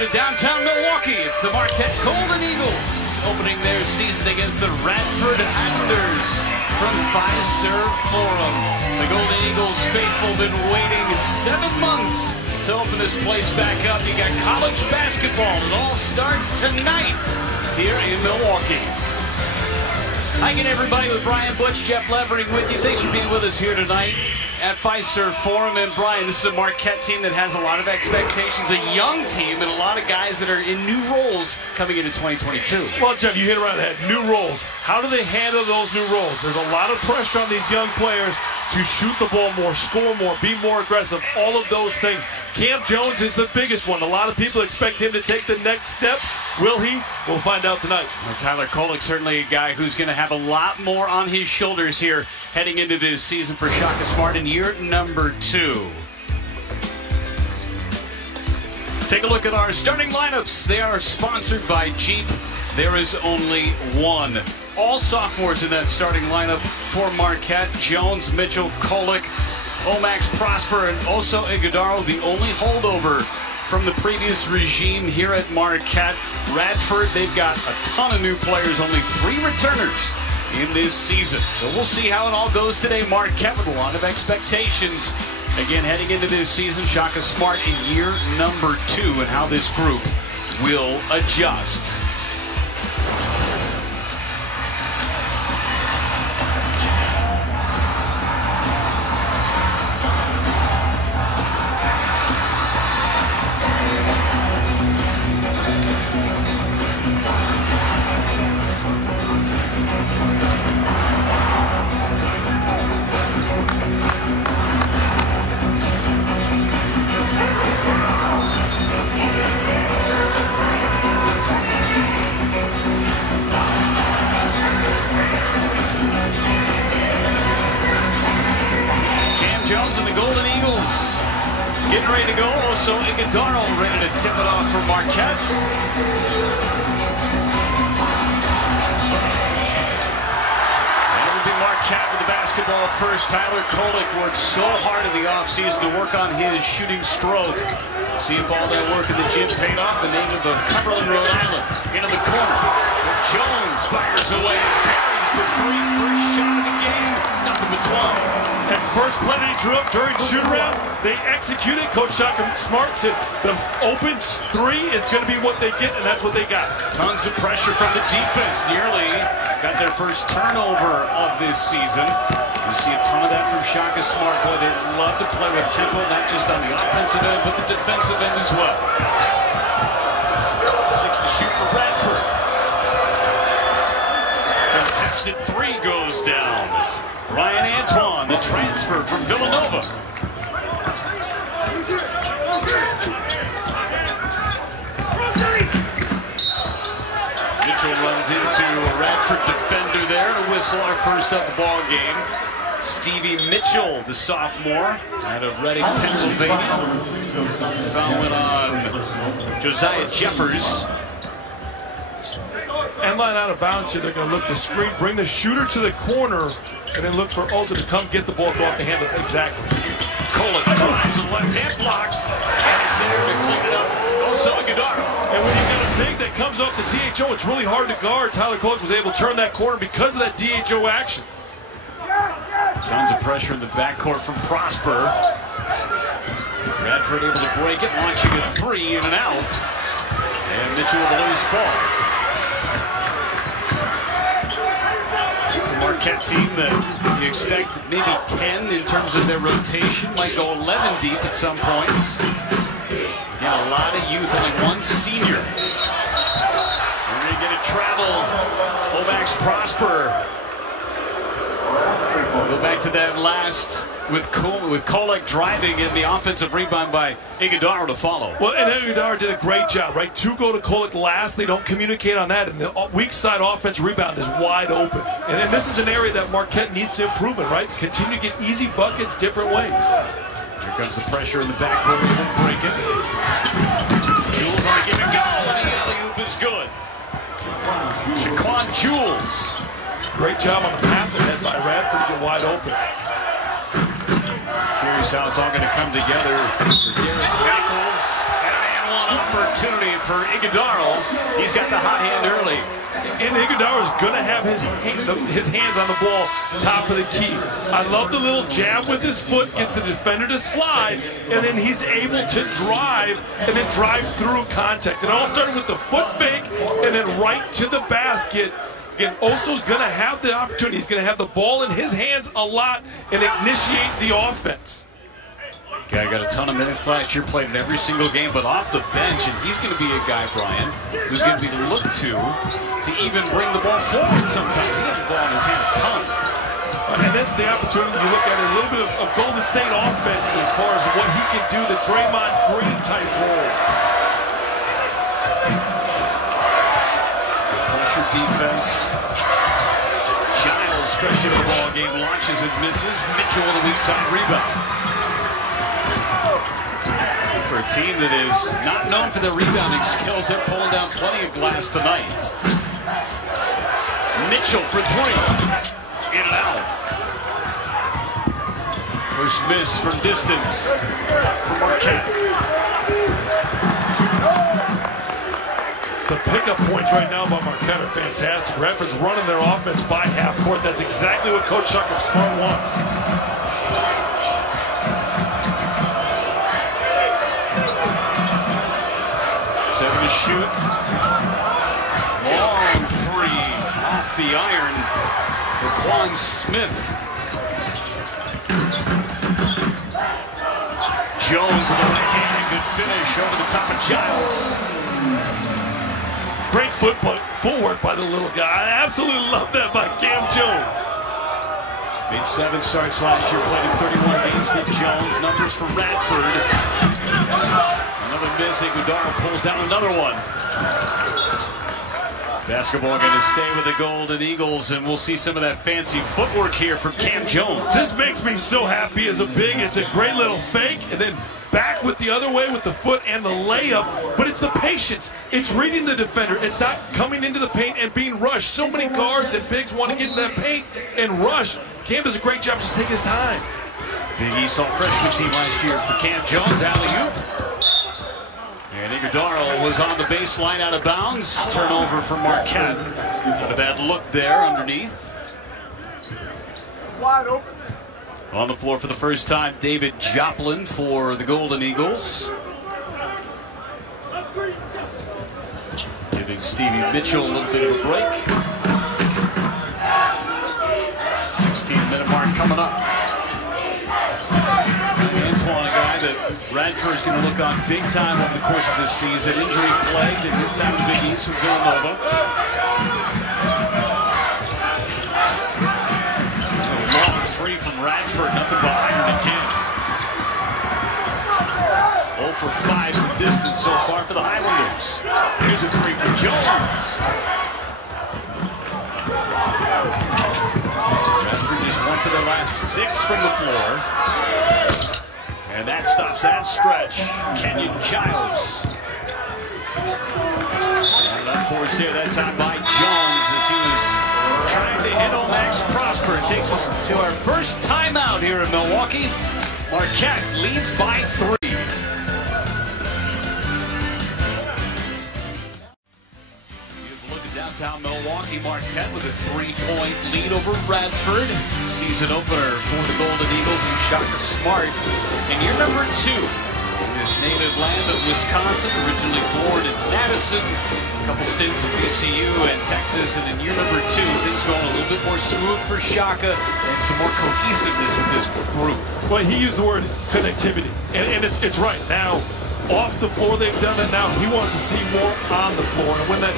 to downtown Milwaukee. It's the Marquette Golden Eagles opening their season against the Radford Islanders from Fiserv Forum. The Golden Eagles faithful been waiting 7 months to open this place back up. You got college basketball. It all starts tonight here in Milwaukee. Hi again, everybody, with Brian Butch, Jeff Levering with you. Thanks for being with us here tonight at Fiserv Forum. And Brian, this is a Marquette team that has a lot of expectations, a young team, and a lot of guys that are in new roles coming into 2022. Well, Jeff, you hit it right on the head. New roles. How do they handle those new roles? There's a lot of pressure on these young players to shoot the ball more, score more, be more aggressive, all of those things. Cam Jones is the biggest one. A lot of people expect him to take the next step. Will he? We'll find out tonight. Well, Tyler Kolek, certainly a guy who's going to have a lot more on his shoulders here heading into this season for Shaka Smart in year number 2. Take a look at our starting lineups. They are sponsored by Jeep. There is only one. All sophomores in that starting lineup for Marquette. Jones, Mitchell, Kolek, Omax, Prosper, and Oso Iguodaro, the only holdover from the previous regime here at Marquette. Radford, they've got a ton of new players, only 3 returners in this season. So we'll see how it all goes today. Marquette with a lot of expectations. Again, heading into this season, Shaka Smart in year number 2, and how this group will adjust. Jones and the Golden Eagles getting ready to go. Also, Iguodaro ready to tip it off for Marquette. And it will be Marquette with the basketball first. Tyler Kolek worked so hard in the offseason to work on his shooting stroke. See if all that work in the gym paid off. The native of Cumberland, Rhode Island, into the corner. Jones fires away, buries for 3, first shot of the game. Nothing but 12. And first play they drew up during shoot-around, they executed. Coach Shaka Smart said the open 3 is going to be what they get, and that's what they got. Tons of pressure from the defense. Nearly got their first turnover of this season. You see a ton of that from Shaka Smart. Boy, they love to play with tempo, not just on the offensive end, but the defensive end as well. 6 to shoot for Radford. Contested 3 goes down. Ryan Antoine, the transfer from Villanova. Mitchell runs into a Radford defender there to whistle our first of the ball game. Stevie Mitchell, the sophomore, out of Reading, Pennsylvania. Fouling on Josiah Jeffers. And line out of bounds here. They're going to look to screen, bring the shooter to the corner, and then look for Oso to come get the ball, go off the hand. Exactly. Kolek drives with left hand blocked, and it's there to clean it up. Oso Iguodaro. And when you get a big that comes off the DHO, it's really hard to guard. Tyler Kolek was able to turn that corner because of that DHO action. Tons of pressure in the backcourt from Prosper. Radford able to break it, launching a 3 in and out. And Mitchell with a loose ball. It's a Marquette team that you expect maybe 10 in terms of their rotation. Might go 11 deep at some points. Yeah, a lot of youth, only 1 senior. We're going to get a travel. Omax Prosper. Go back to that last with Kolek driving in the offensive rebound by Iguodaro to follow. Well, and Iguodaro did a great job, right? 2 go to Kolek last. They don't communicate on that, and the weak side offense rebound is wide open. And this is an area that Marquette needs to improve in, right? Continue to get easy buckets different ways. Here comes the pressure in the backcourt. They won't break it. Jules on a give and go, and the alley-oop is good. Shaquan Jules. Great job on the pass ahead by Radford to get wide open. Curious Here's how it's all going to come together for Darius Nichols. And one opportunity for Iguodala. He's got the hot hand early. And Iguodala is going to have his hands on the ball, top of the key. I love the little jab with his foot, gets the defender to slide, and then he's able to drive, and then drive through contact. It all started with the foot fake, and then right to the basket. Again, Oso's going to have the opportunity. He's going to have the ball in his hands a lot and initiate the offense. Guy got a ton of minutes last year, played in every single game, but off the bench, and he's going to be a guy, Brian, who's going to be looked to even bring the ball forward sometimes. He has the ball in his hand a ton. And that's the opportunity. You look at a little bit of Golden State offense as far as what he can do, the Draymond Green type role. Pressure defense. Giles fresh into the ball game, launches and misses. Mitchell with a weak side rebound. For a team that is not known for their rebounding skills, they're pulling down plenty of glass tonight. Mitchell for three. In and out. First miss from distance for Marquette. The pickup points right now by Marquette are fantastic. Radford's running their offense by half court. That's exactly what Coach Shucker's firm wants. Seven to shoot. Long three off the iron. Raquan Smith. Jones with a right hand. Good finish over the top of Giles. Great footwork by the little guy. I absolutely love that by Cam Jones. Made 7 starts last year, played in 31 games for Jones. Numbers for Radford. Another miss. Iguodala pulls down another one. Basketball going to stay with the Golden Eagles, and we'll see some of that fancy footwork here from Cam Jones. This makes me so happy as a big. It's a great little fake, and then back with the other way with the foot and the layup. But it's the patience. It's reading the defender. It's not coming into the paint and being rushed. So many guards and bigs want to get into that paint and rush. Cam does a great job just taking his time. Big East All-Freshman team last year for Cam Jones. Alley-oop. And Iguodala was on the baseline out of bounds. Turnover for Marquette. Got a bad look there underneath. Wide open. On the floor for the first time, David Joplin for the Golden Eagles. Giving Stevie Mitchell a little bit of a break. 16-minute mark coming up. Antoine, a guy that Radford is going to look on big time over the course of this season. Injury plagued in his time in the Big East with Villanova. Long three from Radford, nothing but iron again. 0 for 5 from distance so far for the Highlanders. Here's a three from Jones. Radford just 1 for their last 6 from the floor. And that stops that stretch. Kenyon Giles. And unforced there that time by Jones as he was trying to hit on Max Prosper. It takes us to our first timeout here in Milwaukee. Marquette leads by 3. Downtown Milwaukee, Marquette with a 3-point lead over Radford. Season opener for the Golden Eagles and Shaka Smart in year number 2 in his native land of Wisconsin, originally born in Madison. A couple stints at VCU and Texas, and in year number 2, things going a little bit more smooth for Shaka and some more cohesiveness with this group. Well, he used the word connectivity, and it's right. Now, off the floor, they've done it. Now he wants to see more on the floor. And when that,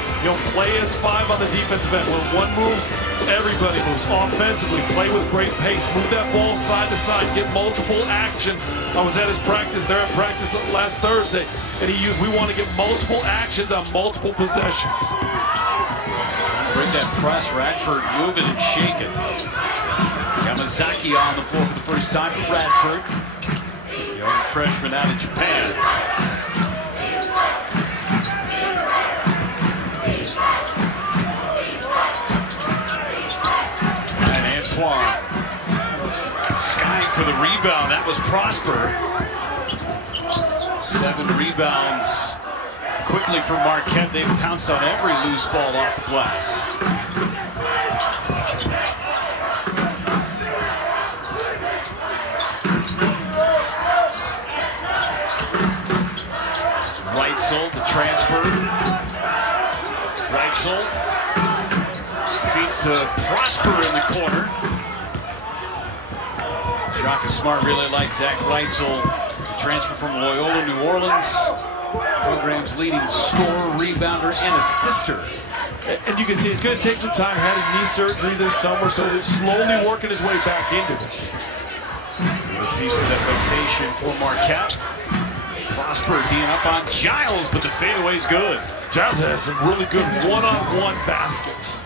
play is 5 on the defensive end. When one moves, everybody moves. Offensively, play with great pace. Move that ball side to side. Get multiple actions. I was at his practice there at practice last Thursday, and we want to get multiple actions on multiple possessions. Bring that press. Radford moving and shaking. Yamazaki on the floor for the first time for Radford. Young freshman out of Japan. And Antoine skying for for the rebound. That was Prosper. 7 rebounds quickly for Marquette. They've pounced on every loose ball off the glass. It's Reitzel, the transfer. Reitzel feeds to Prosper in the corner. Shaka Smart really likes Zach Reitzel, the transfer from Loyola, New Orleans. Program's leading scorer, rebounder, and assister. And you can see it's going to take some time. Had a knee surgery this summer, so it's slowly working his way back into this. A piece of that rotation for Marquette. Prosper being up on Giles, but the fadeaway's good. Giles has some really good one-on-one baskets.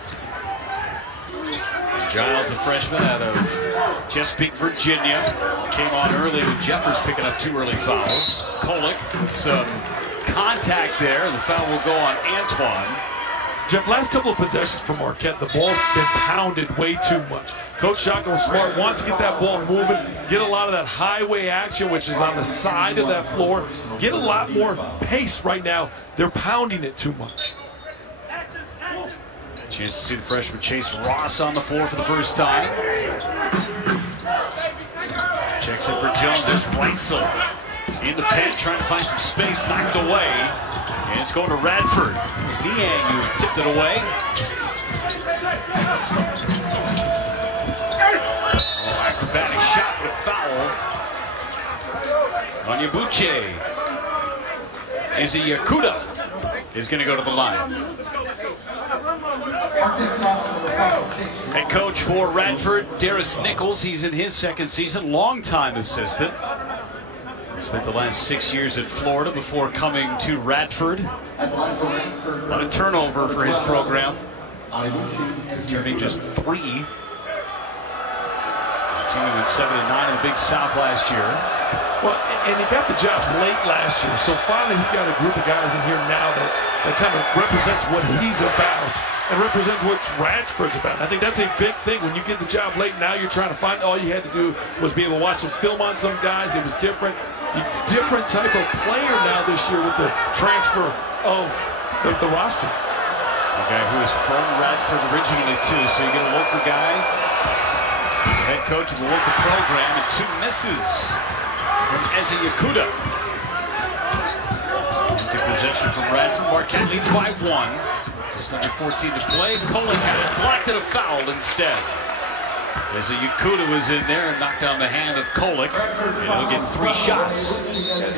Giles, the freshman out of Chesapeake, Virginia, came on early with Jeffers picking up 2 early fouls. Kolick with some contact there, and the foul will go on Antoine. Jeff, last couple of possessions for Marquette, the ball's been pounded way too much. Coach Shaka Smart wants to get that ball moving, get a lot of that highway action, which is on the side of that floor, get a lot more pace right now. They're pounding it too much. Chance to see the freshman Chase Ross on the floor for the first time. Checks in for Jones. There's Reitzel in the paint, trying to find some space, knocked away. And it's going to Radford. It's Niang who tipped it away. Oh, acrobatic shot with foul. Onyebuchi. Izzy Yakuta is going to go to the line. Head coach for Radford, Darius Nichols. He's in his 2nd season, longtime assistant. Spent the last 6 years at Florida before coming to Radford. A lot of turnover for his program. Turning just 3. The team went 7-9 in the Big South last year. Well, and he got the job late last year, so finally he got a group of guys in here now that kind of represents what he's about and represents what Radford's about. I think that's a big thing. When you get the job late, now you're trying to find, all you had to do was be able to watch some film on some guys. It was different. Different type of player now this year with the transfer of the roster. A guy who is from Radford originally, too, so you get a local guy, head coach of the local program, and 2 misses from Izzy Yakuta. Took possession from Radford. Marquette leads by 1. Just under 14 to play. Kolick had it blocked and a foul instead. Izzy Yakuta was in there and knocked down the hand of Kolick. And he'll get 3 shots.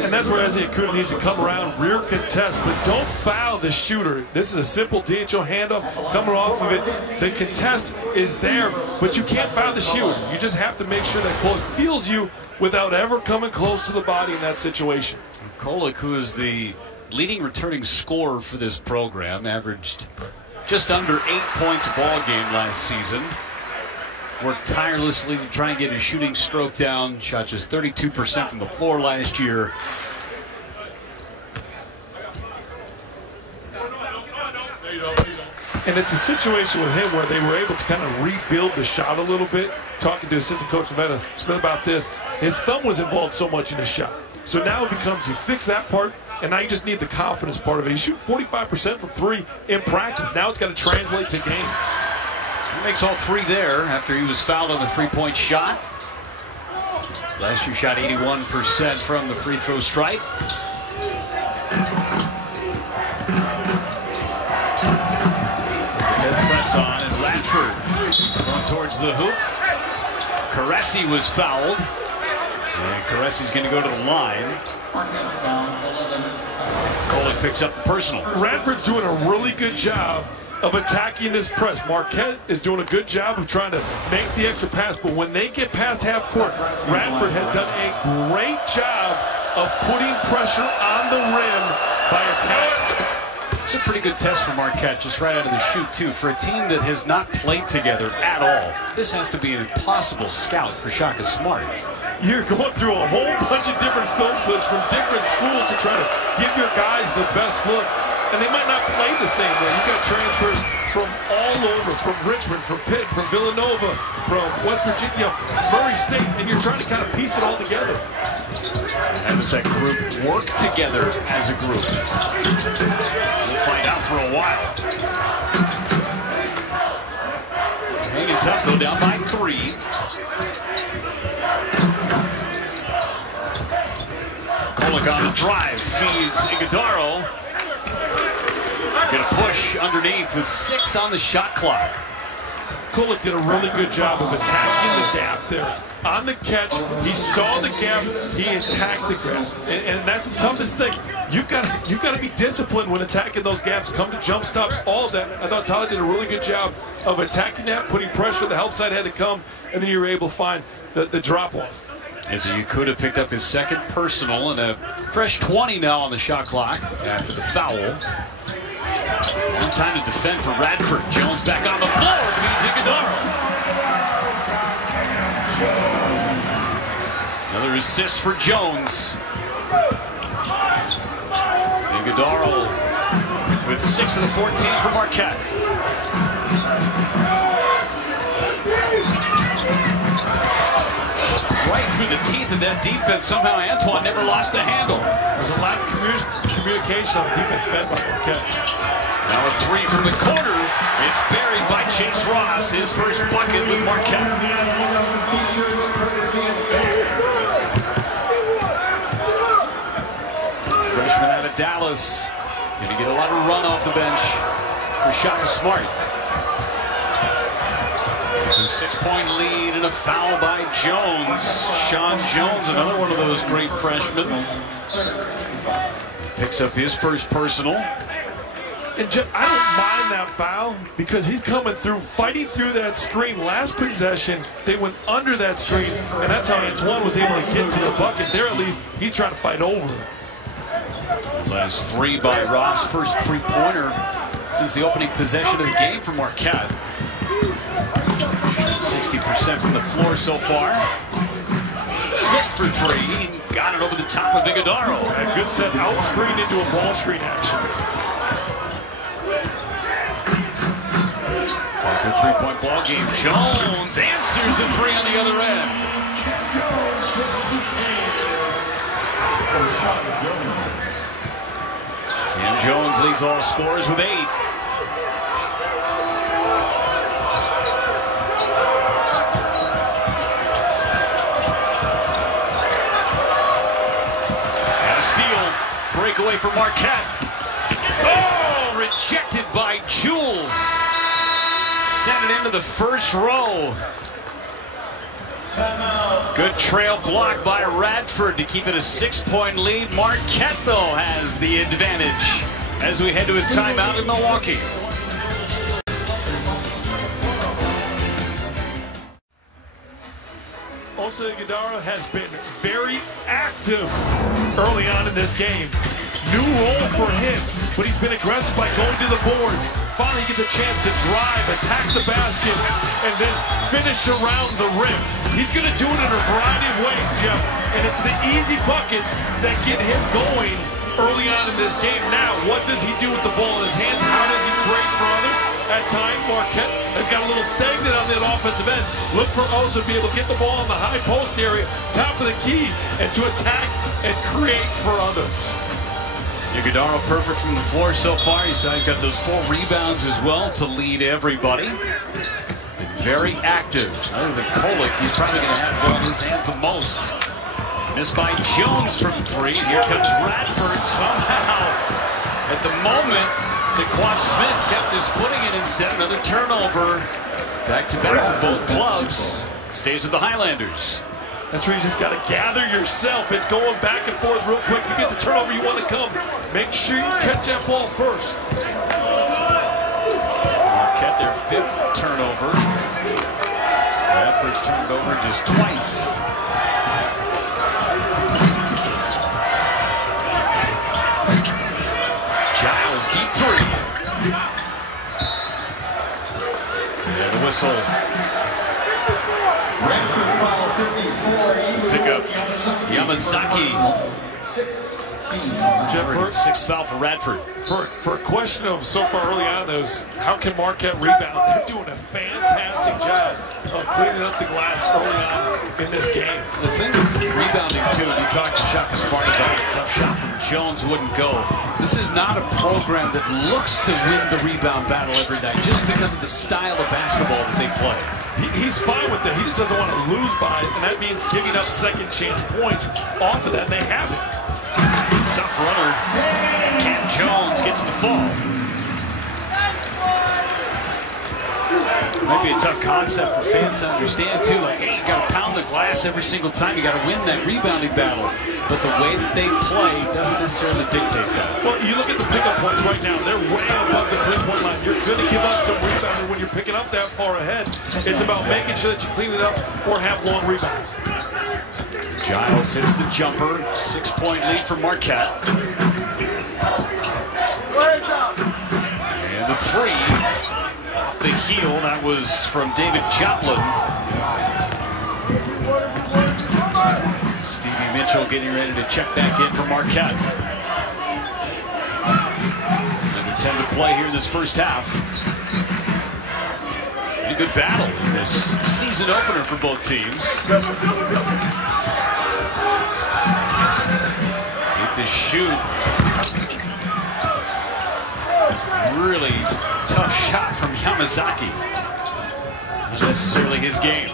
And that's where Izzy Yakuta needs to come around, rear contest, but don't foul the shooter. This is a simple DHO handoff, coming off of it. The contest is there, but you can't foul the shooter. You just have to make sure that Kolick feels you without ever coming close to the body in that situation. Kolick, who is the leading returning scorer for this program, averaged just under 8 points a ball game last season. Worked tirelessly to try and get his shooting stroke down. Shot just 32% from the floor last year. And it's a situation with him where they were able to kind of rebuild the shot a little bit. Talking to assistant coach Meta Smith about this, his thumb was involved so much in his shot. So now it becomes, you fix that part, and now you just need the confidence part of it. He shoots 45% from 3 in practice. Now it's got to translate to games. He makes all 3 there after he was fouled on the 3-point shot. Last year shot 81% from the free throw stripe. And press on, and Radford going towards the hoop. Caressi was fouled. And Caressi's going to go to the line. Kolick picks up the personal. Radford's doing a really good job of attacking this press. Marquette is doing a good job of trying to make the extra pass, but when they get past half court, Radford has done a great job of putting pressure on the rim by attacking. It's a pretty good test for Marquette, just right out of the chute, too. For a team that has not played together at all, this has to be an impossible scout for Shaka Smart. You're going through a whole bunch of different film clips from different schools to try to give your guys the best look. And they might not play the same way. You've got transfers from all over, from Richmond, from Pitt, from Villanova, from West Virginia, Murray State, and you're trying to kind of piece it all together. How does that group work together as a group? We'll find out for a while. Hanging tough though, down by 3. Kolek on the drive, feeds Iguodaro. Gonna push underneath with 6 on the shot clock. Kolek did a really good job of attacking the gap there. On the catch, he saw the gap, he attacked the gap. And that's the toughest thing. You've got to be disciplined when attacking those gaps, come to jump stops, all of that. I thought Tyler did a really good job of attacking that, putting pressure. The help side had to come, and then you were able to find the drop-off. As you could have picked up his 2nd personal and a fresh 20 now on the shot clock after the foul. One time to defend for Radford. Jones back on the floor, feeds Iguodaro. Another assist for Jones. Iguodaro with 6 of the 14 for Marquette. Right through the teeth of that defense. Somehow Antoine never lost the handle. There's a lot of communication on the defense fed by Marquette. Now a 3 from the corner. It's buried by Chase Ross. His first bucket with Marquette. Freshman out of Dallas. Going to get a lot of run off the bench for Shaka Smart. A 6-point lead and a foul by Jones. Sean Jones, another one of those great freshmen. Picks up his first personal. And I don't mind that foul because he's coming through, fighting through that screen. Last possession, they went under that screen, and that's how Antoine was able to get to the bucket. There, at least, he's trying to fight over it. Last 3 by Ross, first 3-pointer since the opening possession of the game for Marquette. 60% from the floor so far. Smith for 3, got it over the top of Iguodaro. A good set out screen into a ball screen action. Parker 3-point ball game. Jones answers a 3 on the other end. And Jones leads all scorers with 8. Breakaway for Marquette. Oh, rejected by Jules. Sent it into the first row. Good trail block by Radford to keep it a 6-point lead. Marquette, though, has the advantage as we head to a timeout in Milwaukee. Also, Iguodaro has been very active early on in this game. New role for him, but he's been aggressive by going to the boards. Finally gets a chance to drive, attack the basket, and then finish around the rim. He's going to do it in a variety of ways, Jeff, and it's the easy buckets that get him going early on in this game. Now, what does he do with the ball in his hands? How does he create for others? At times, Marquette has got a little stagnant on that offensive end. Look for Oso to be able to get the ball in the high post area, top of the key, and to attack and create for others. Iguodaro perfect from the floor so far. He's got those 4 rebounds as well to lead everybody. Very active. Other than Kolek, he's probably going to have one in his hands the most. Missed by Jones from 3. Here comes Radford somehow. At the moment, DeQuan Smith kept his footing and instead another turnover. Back-to-back for both clubs. Stays with the Highlanders. That's where you just got to gather yourself. It's going back and forth real quick. You get the turnover you want to come. Make sure you catch that ball first. Marquette, their 5th turnover. Radford's turned over just twice. Giles, deep 3. And the whistle. Pick up Yamazaki. Jeff, sixth foul for Radford. For a question of so far early on, those how can Marquette rebound? They're doing a fantastic job of cleaning up the glass early on in this game. The thing with rebounding too, we talked to Shaka Smart about it. Tough shot from Jones wouldn't go. This is not a program that looks to win the rebound battle every night just because of the style of basketball that they play. He's fine with it. He just doesn't want to lose by it, and that means giving up second chance points off of that, and they haven't. Tough runner. Cam Jones gets the fall. Might be a tough concept for fans to understand too. Like, hey, you got to pound the glass every single time. You got to win that rebounding battle. But the way that they play doesn't necessarily dictate that. Well, you look at the pickup points right now. They're way above the three-point line. You're going to give up some rebounding when you're picking up that far ahead. It's about making sure that you clean it up or have long rebounds. Giles hits the jumper. 6-point lead for Marquette. And the three off the heel. That was from David Joplin. Stevie Mitchell getting ready to check back in for Marquette. Under 10 to play here in this first half. A good battle in this season opener for both teams. To shoot. Really tough shot from Yamazaki. Not necessarily his game.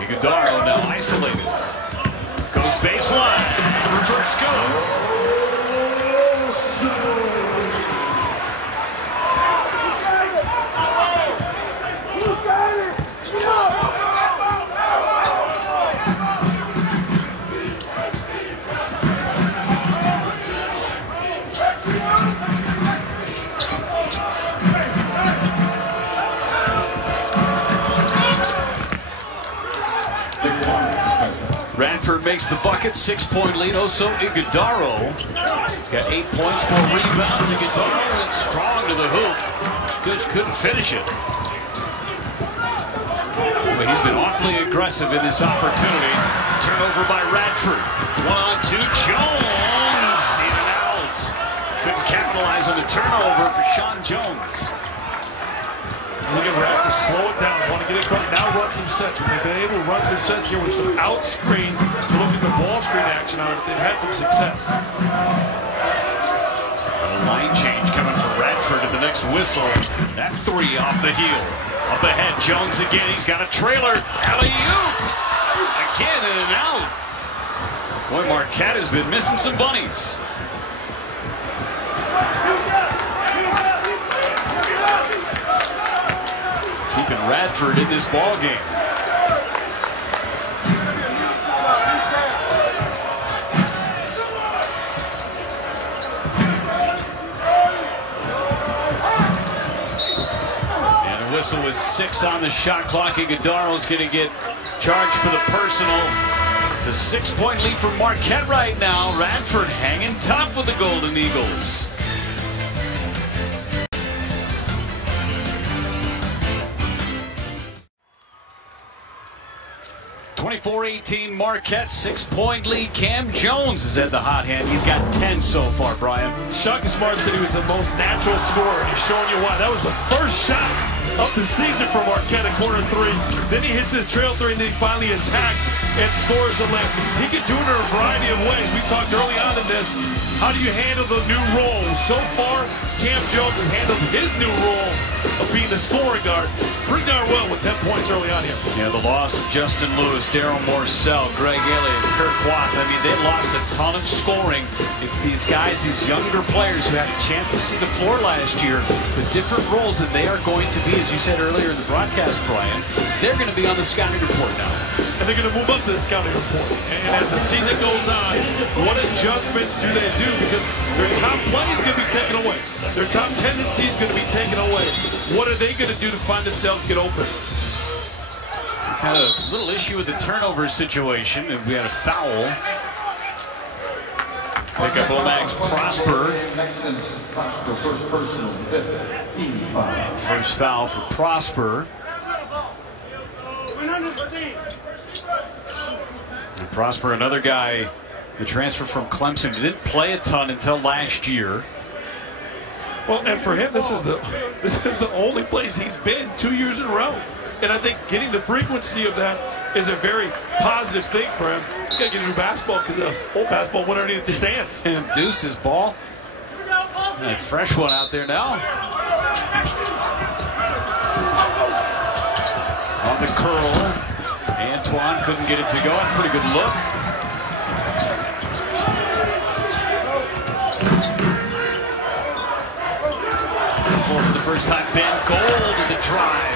Iguodaro now isolated. Goes baseline. Reverse go. Radford makes the bucket, 6-point lead. Also, Iguodaro got 8 points, 4 rebounds. Iguodaro went strong to the hoop. Just couldn't finish it. But he's been awfully aggressive in this opportunity. Turnover by Radford. 1-on-2, Jones in and out. Couldn't capitalize on the turnover for Sean Jones. Look at Radford, slow it down, want to get it going, now run some sets. When they've been able to run some sets here with some out screens to look at the ball screen action on it, they've had some success. A line change coming from Radford at the next whistle. That three off the heel. Up ahead, Jones again, he's got a trailer. Alley-oop! Again in and out. Boy, Marquette has been missing some bunnies. Keeping Radford in this ball game. And a whistle with 6 on the shot clock. Iguodaro's going to get charged for the personal. It's a 6-point lead for Marquette right now. Radford hanging tough with the Golden Eagles. 24-18 Marquette, 6-point lead. Cam Jones is at the hot hand. He's got 10 so far, Brian. Shaka Smart said he was the most natural scorer, and he's showing you why. That was the first shot of the season for Marquette at corner 3. Then he hits his trail 3, and then he finally attacks and scores a layup. He can do it in a variety of ways. We talked early on in this. How do you handle the new role? So far, Cam Jones has handled his new role of being the scoring guard pretty darn well with 10 points early on here. Yeah, the loss of Justin Lewis, Daryl Morcell, Greg Elliott, Kurt Wath. I mean, they lost a ton of scoring. It's these guys, these younger players who had a chance to see the floor last year, but different roles, and they are going to be, as you said earlier in the broadcast, Brian, they're going to be on the scouting report now. And they're going to move up to the scouting report. And as the season goes on, what adjustments do they do? Because their top play is going to be taken away. Their top tendency is going to be taken away. What are they going to do to find themselves get open? Had a little issue with the turnover situation, and we had a foul Pick up Omax Prosper. First personal, team foul. First foul for Prosper. And Prosper, another guy, the transfer from Clemson, didn't play a ton until last year. Well, and for him, this is the only place he's been 2 years in a row. And I think getting the frequency of that is a very positive thing for him. He's got to get into basketball because the old basketball went underneath the stands. And Deuce's ball. And a fresh one out there now. On the curl. Antoine couldn't get it to go. Pretty good look. For the first time, Ben Gold in the drive.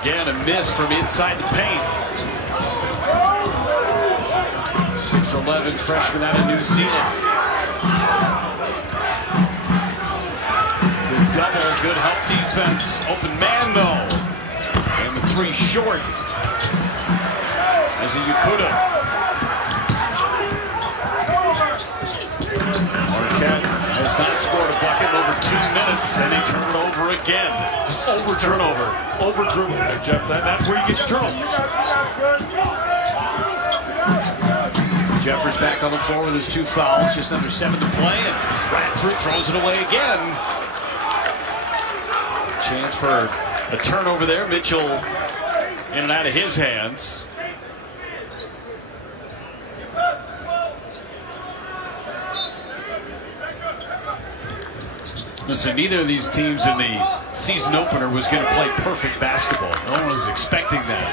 Again, a miss from inside the paint. 6'11" freshman out of New Zealand. Good double, good help defense. Open man though. And the three short. As you could have. Marquette has not scored a bucket in over 2 minutes, and they turn it over again. Over dribbling there, Jeff. That's where you get your turnovers. Jeffers back on the floor with his 2 fouls, just under 7 to play, and Radford throws it away again. Chance for a turnover there. Mitchell in and out of his hands. Listen, neither of these teams in the season opener was going to play perfect basketball. No one was expecting that.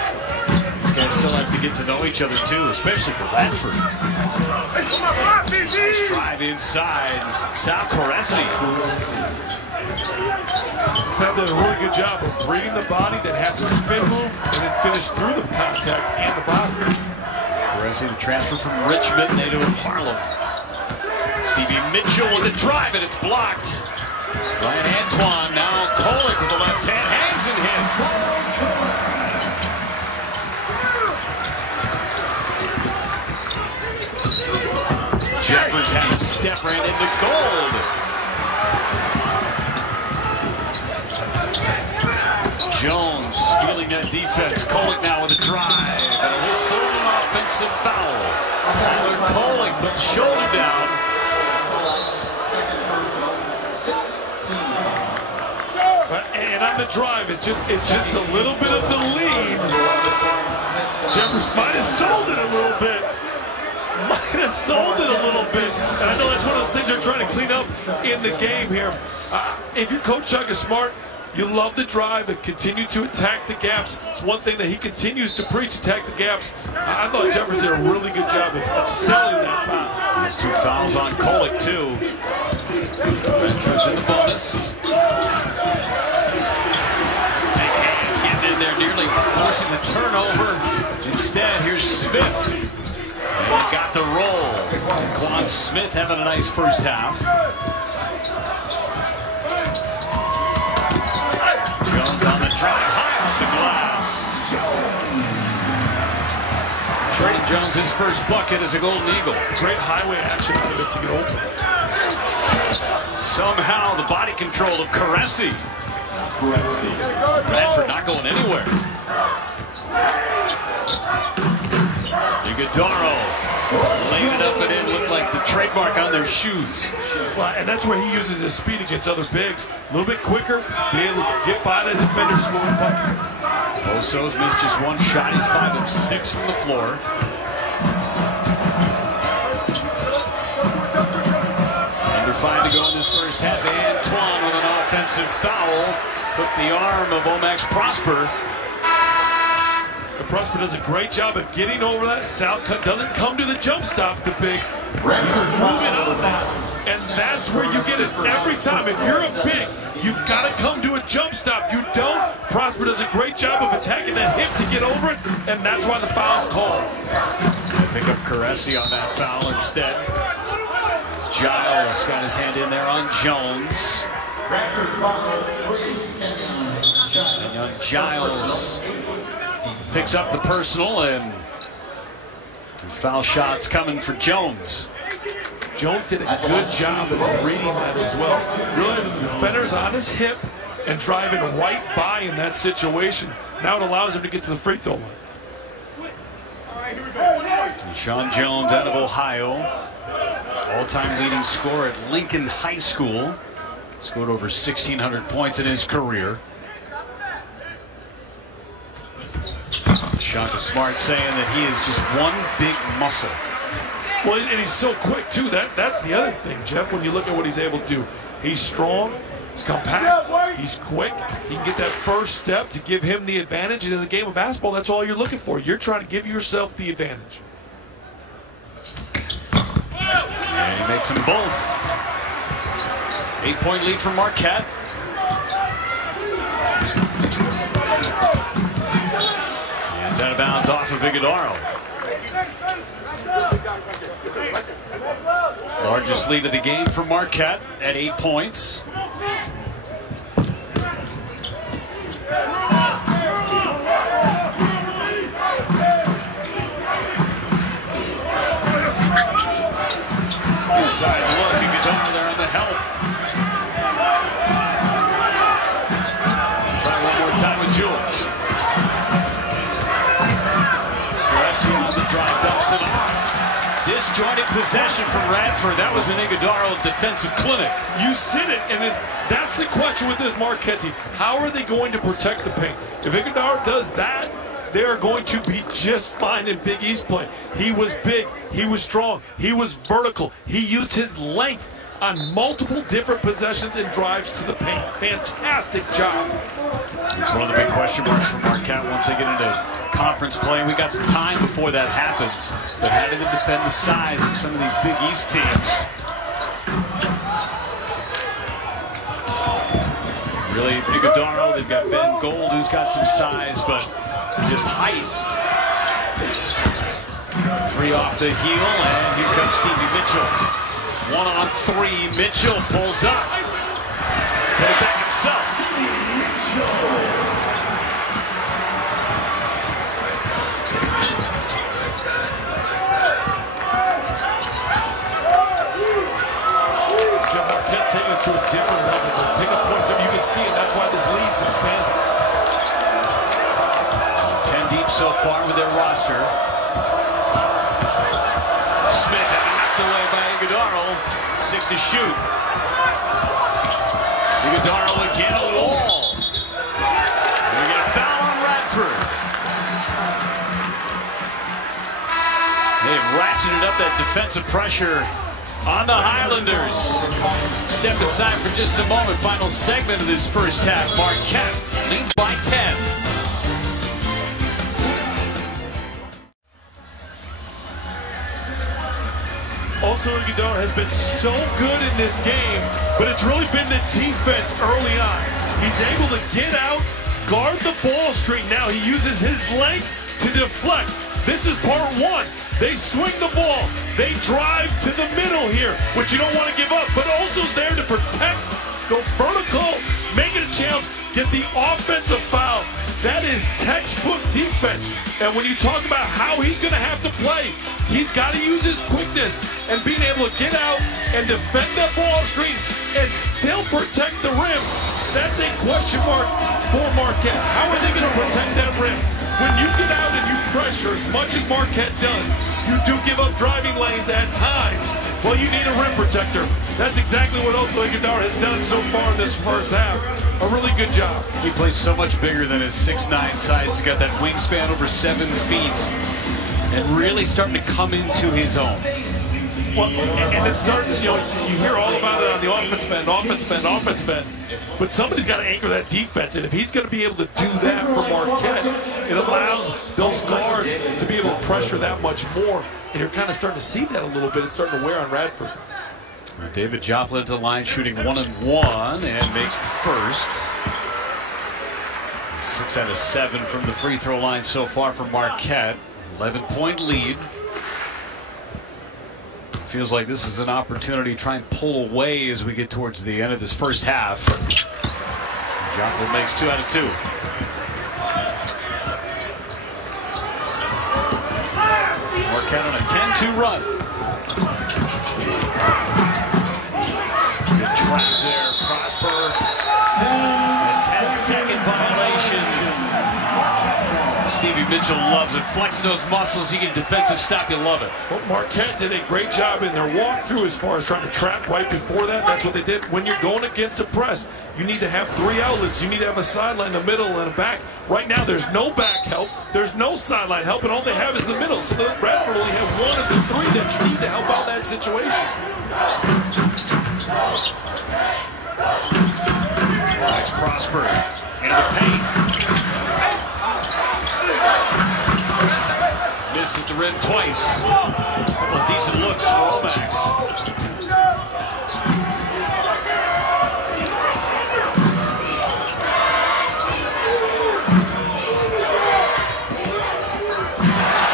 These guys still have to get to know each other too, especially for Radford. Nice drive inside. Sal Coresi. Sam did a really good job of reading the body, then have the spin move, and then finish through the contact and the body. Coresi, the transfer from Richmond, native of Harlem. Stevie Mitchell with a drive, and it's blocked. Ryan Antoine, now Kolick with the left hand, hangs and hits. Jeffers had a step, ran into Gold. Jones feeling that defense. Kolick now with a drive, and a whistle, an offensive foul. Tyler Kolick put shoulder down. And on the drive, it's just a little bit of the lead. Jeffers might have sold it a little bit. And I know that's one of those things they're trying to clean up in the game here. If you're Coach Chuck is smart, you love the drive and continue to attack the gaps. It's one thing that he continues to preach, attack the gaps. I thought Jeffers did a really good job of selling that foul. There's 2 fouls on Kolick, too. Redford's in the bonus. Big hands getting in there, nearly forcing the turnover. Instead, here's Smith. And he got the roll. Quan Smith having a nice first half. Jones on the drive, high off the glass. Trey Jones, his first bucket as a Golden Eagle. Great highway action out of it to get open. Somehow the body control of Coresi. Radford not going anywhere. Iguodaro laying it up and in, looked like the trademark on their shoes. Well, and that's where he uses his speed against other bigs. A little bit quicker, be able to get by the defender, score the bucket. Boso's missed just 1 shot. He's 5 of 6 from the floor. Under 5 to go in this first half. Antoine with an offensive foul. Hooked the arm of Omax Prosper. Prosper does a great job of getting over that. Sal doesn't come to the jump stop, the big. He's moving on that. And that's where you get it every time. If you're a big, you've got to come to a jump stop. You don't. Prosper does a great job of attacking that hip to get over it, and that's why the foul's called. Pick up Coresi on that foul instead. Giles got his hand in there on Jones. And young Giles picks up the personal, and foul shots coming for Jones. Jones did a good job of reading that as well. Realizing the defender's on his hip and driving right by in that situation. Now it allows him to get to the free throw line. Sean Jones out of Ohio, all-time leading scorer at Lincoln High School. Scored over 1,600 points in his career. Shaka Smart saying that he is just one big muscle. Well, and he's so quick too. That's the other thing, Jeff, when you look at what he's able to do. He's strong, he's compact, he's quick. He can get that first step to give him the advantage. And in the game of basketball, that's all you're looking for. You're trying to give yourself the advantage. And he makes them both. 8-point lead for Marquette. And it's out of bounds off of Iguodaro. Largest lead of the game for Marquette at 8 points. Inside look, Iguodaro there on the help. Try one more time with Jules. Garcia on the drive, dumps it off. Disjointed possession from Radford. That was an Iguodaro defensive clinic. You sit it, and that's the question with this Marquette team. How are they going to protect the paint? If Iguodaro does that, they are going to be just fine in Big East play. He was big, he was strong, he was vertical. He used his length on multiple different possessions and drives to the paint. Fantastic job. It's one of the big question marks for Marquette once they get into conference play. We got some time before that happens. But how do they defend the size of some of these Big East teams? Really, Iguodaro, they've got Ben Gold, who's got some size, but just height. 3 off the heel, and here comes Stevie Mitchell. 1-on-3, Mitchell pulls up. Put it back himself. Marquette's taking it to a different level. They're picking points up. You can see it. That's why this lead's expanding. 10 deep so far with their roster. Smith had it knocked away by Iguodaro. 6 to shoot. Iguodaro again, a wall. And we get a foul on Radford. They've ratcheted up that defensive pressure on the Highlanders. Step aside for just a moment. Final segment of this first half. Marquette leads by 10. Also, Iguodaro has been so good in this game, but it's really been the defense early on. He's able to get out, guard the ball screen. Now he uses his length to deflect. This is part 1. They swing the ball. They drive to the middle here, which you don't want to give up, but also is there to protect, go vertical, make it a challenge, get the offensive foul. That is textbook defense. And when you talk about how he's going to have to play, he's got to use his quickness and being able to get out and defend that ball screen and still protect the rim. That's a question mark for Marquette. How are they going to protect that rim? When you get out and you pressure as much as Marquette does, you do give up driving lanes at times. Well, you need a rim protector. That's exactly what also Iguodaro has done so far in this first half. A really good job. He plays so much bigger than his 6'9" size. He's got that wingspan over 7 feet and really starting to come into his own. Well, and it starts, you hear all about it on the offensive end, offensive end. But somebody's got to anchor that defense, and if he's going to be able to do that for Marquette, it allows those guards to be able to pressure that much more. And you're kind of starting to see that a little bit. It's starting to wear on Radford. David Joplin to the line, shooting 1-and-1, and makes the first. 6 out of 7 from the free throw line so far for Marquette. 11-point lead. Feels like this is an opportunity to try and pull away as we get towards the end of this first half. Joplin makes 2 out of 2. Marquette on a 10 2-2 run. Good track there, Prosper. A 10-second violation. Stevie Mitchell loves it. Flexing those muscles, you get a defensive stop, you love it. Well, Marquette did a great job in their walkthrough as far as trying to trap right before that. That's what they did. When you're going against a press, you need to have 3 outlets. You need to have a sideline, the middle, and a back. Right now, there's no back help. There's no sideline help, and all they have is the middle. So the Radford only have 1 of the 3 that you need to help out that situation. Nice Prosper into the paint. Missed at the rim twice. A couple of decent looks for Omax.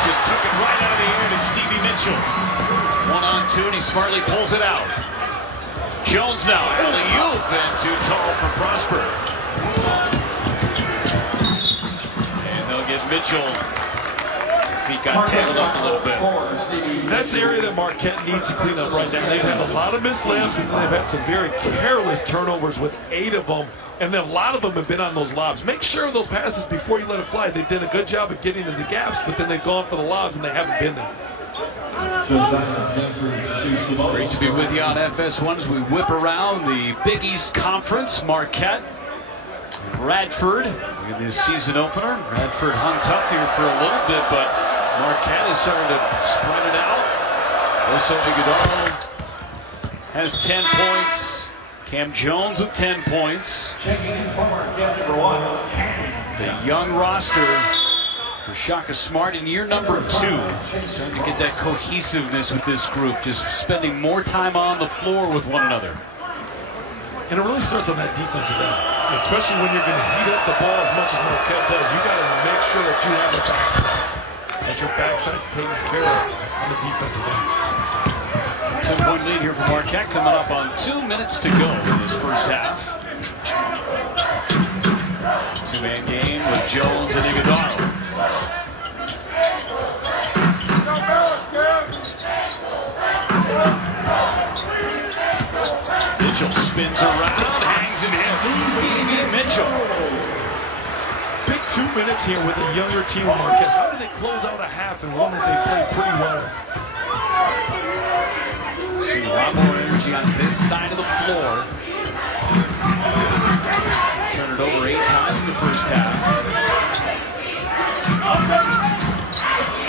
Just took it right out of the air to Stevie Mitchell. 1-on-2, and he smartly pulls it out. Jones now, alley-oop, and too tall for Prosper. And they'll get Mitchell. Feet got tangled up a little bit. That's the area that Marquette needs to clean up right now. They've had a lot of missed layups, and they've had some very careless turnovers with 8 of them, and then a lot of them have been on those lobs. Make sure of those passes before you let it fly. They did a good job of getting into the gaps, but then they've gone for the lobs, and they haven't been there. Great to be with you on FS1 as we whip around the Big East Conference. Marquette, Radford in this season opener. Radford hung tough here for a little bit, but Marquette is starting to spread it out. Also, Iguodala has 10 points. Cam Jones with 10 points. Checking in for Marquette, number 1. The young roster for Shaka Smart in year number 2. Starting to get that cohesiveness with this group, just spending more time on the floor with one another. And it really starts on that defensive end, especially when you're going to heat up the ball as much as Marquette does. You got to make sure that you have the backside. That your backside's taken care of on the defensive end. 10-point lead here for Marquette, coming up on 2 minutes to go in this first half. 2-man game with Jones and Iguodala. Mitchell spins around, hangs and hits. Stevie Mitchell. Big 2 minutes here with a younger team of Marquette. How do they close out a half and one that they played pretty well? See a lot more energy on this side of the floor. Turn it over 8 times in the first half.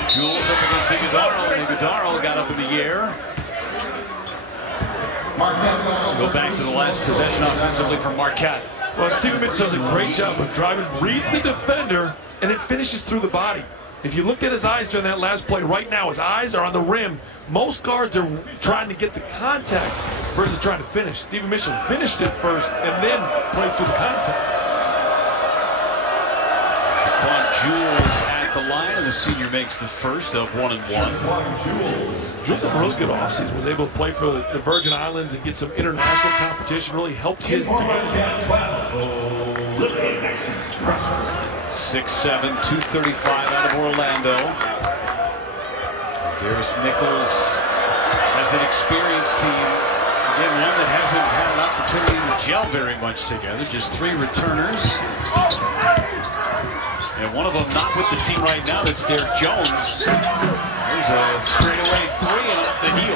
Jules up against Iguodala, and Iguodala got up in the air. Go back to the last possession offensively from Marquette. Well, Stevie Mitchell does a great job of driving, reads the defender, and then finishes through the body. If you looked at his eyes during that last play, right now his eyes are on the rim. Most guards are trying to get the contact versus trying to finish. Stevie Mitchell finished it first and then played through the contact. Jules at the line, and the senior makes the first of 1 and 1. Jules had a really good offseason. Was able to play for the Virgin Islands and get some international competition. Really helped his team. 6'7", 235 out of Orlando. Darius Nichols has an experienced team. Again, one that hasn't had an opportunity to gel very much together. Just 3 returners. And one of them not with the team right now, that's Derek Jones. There's a straightaway 3 and off the heel.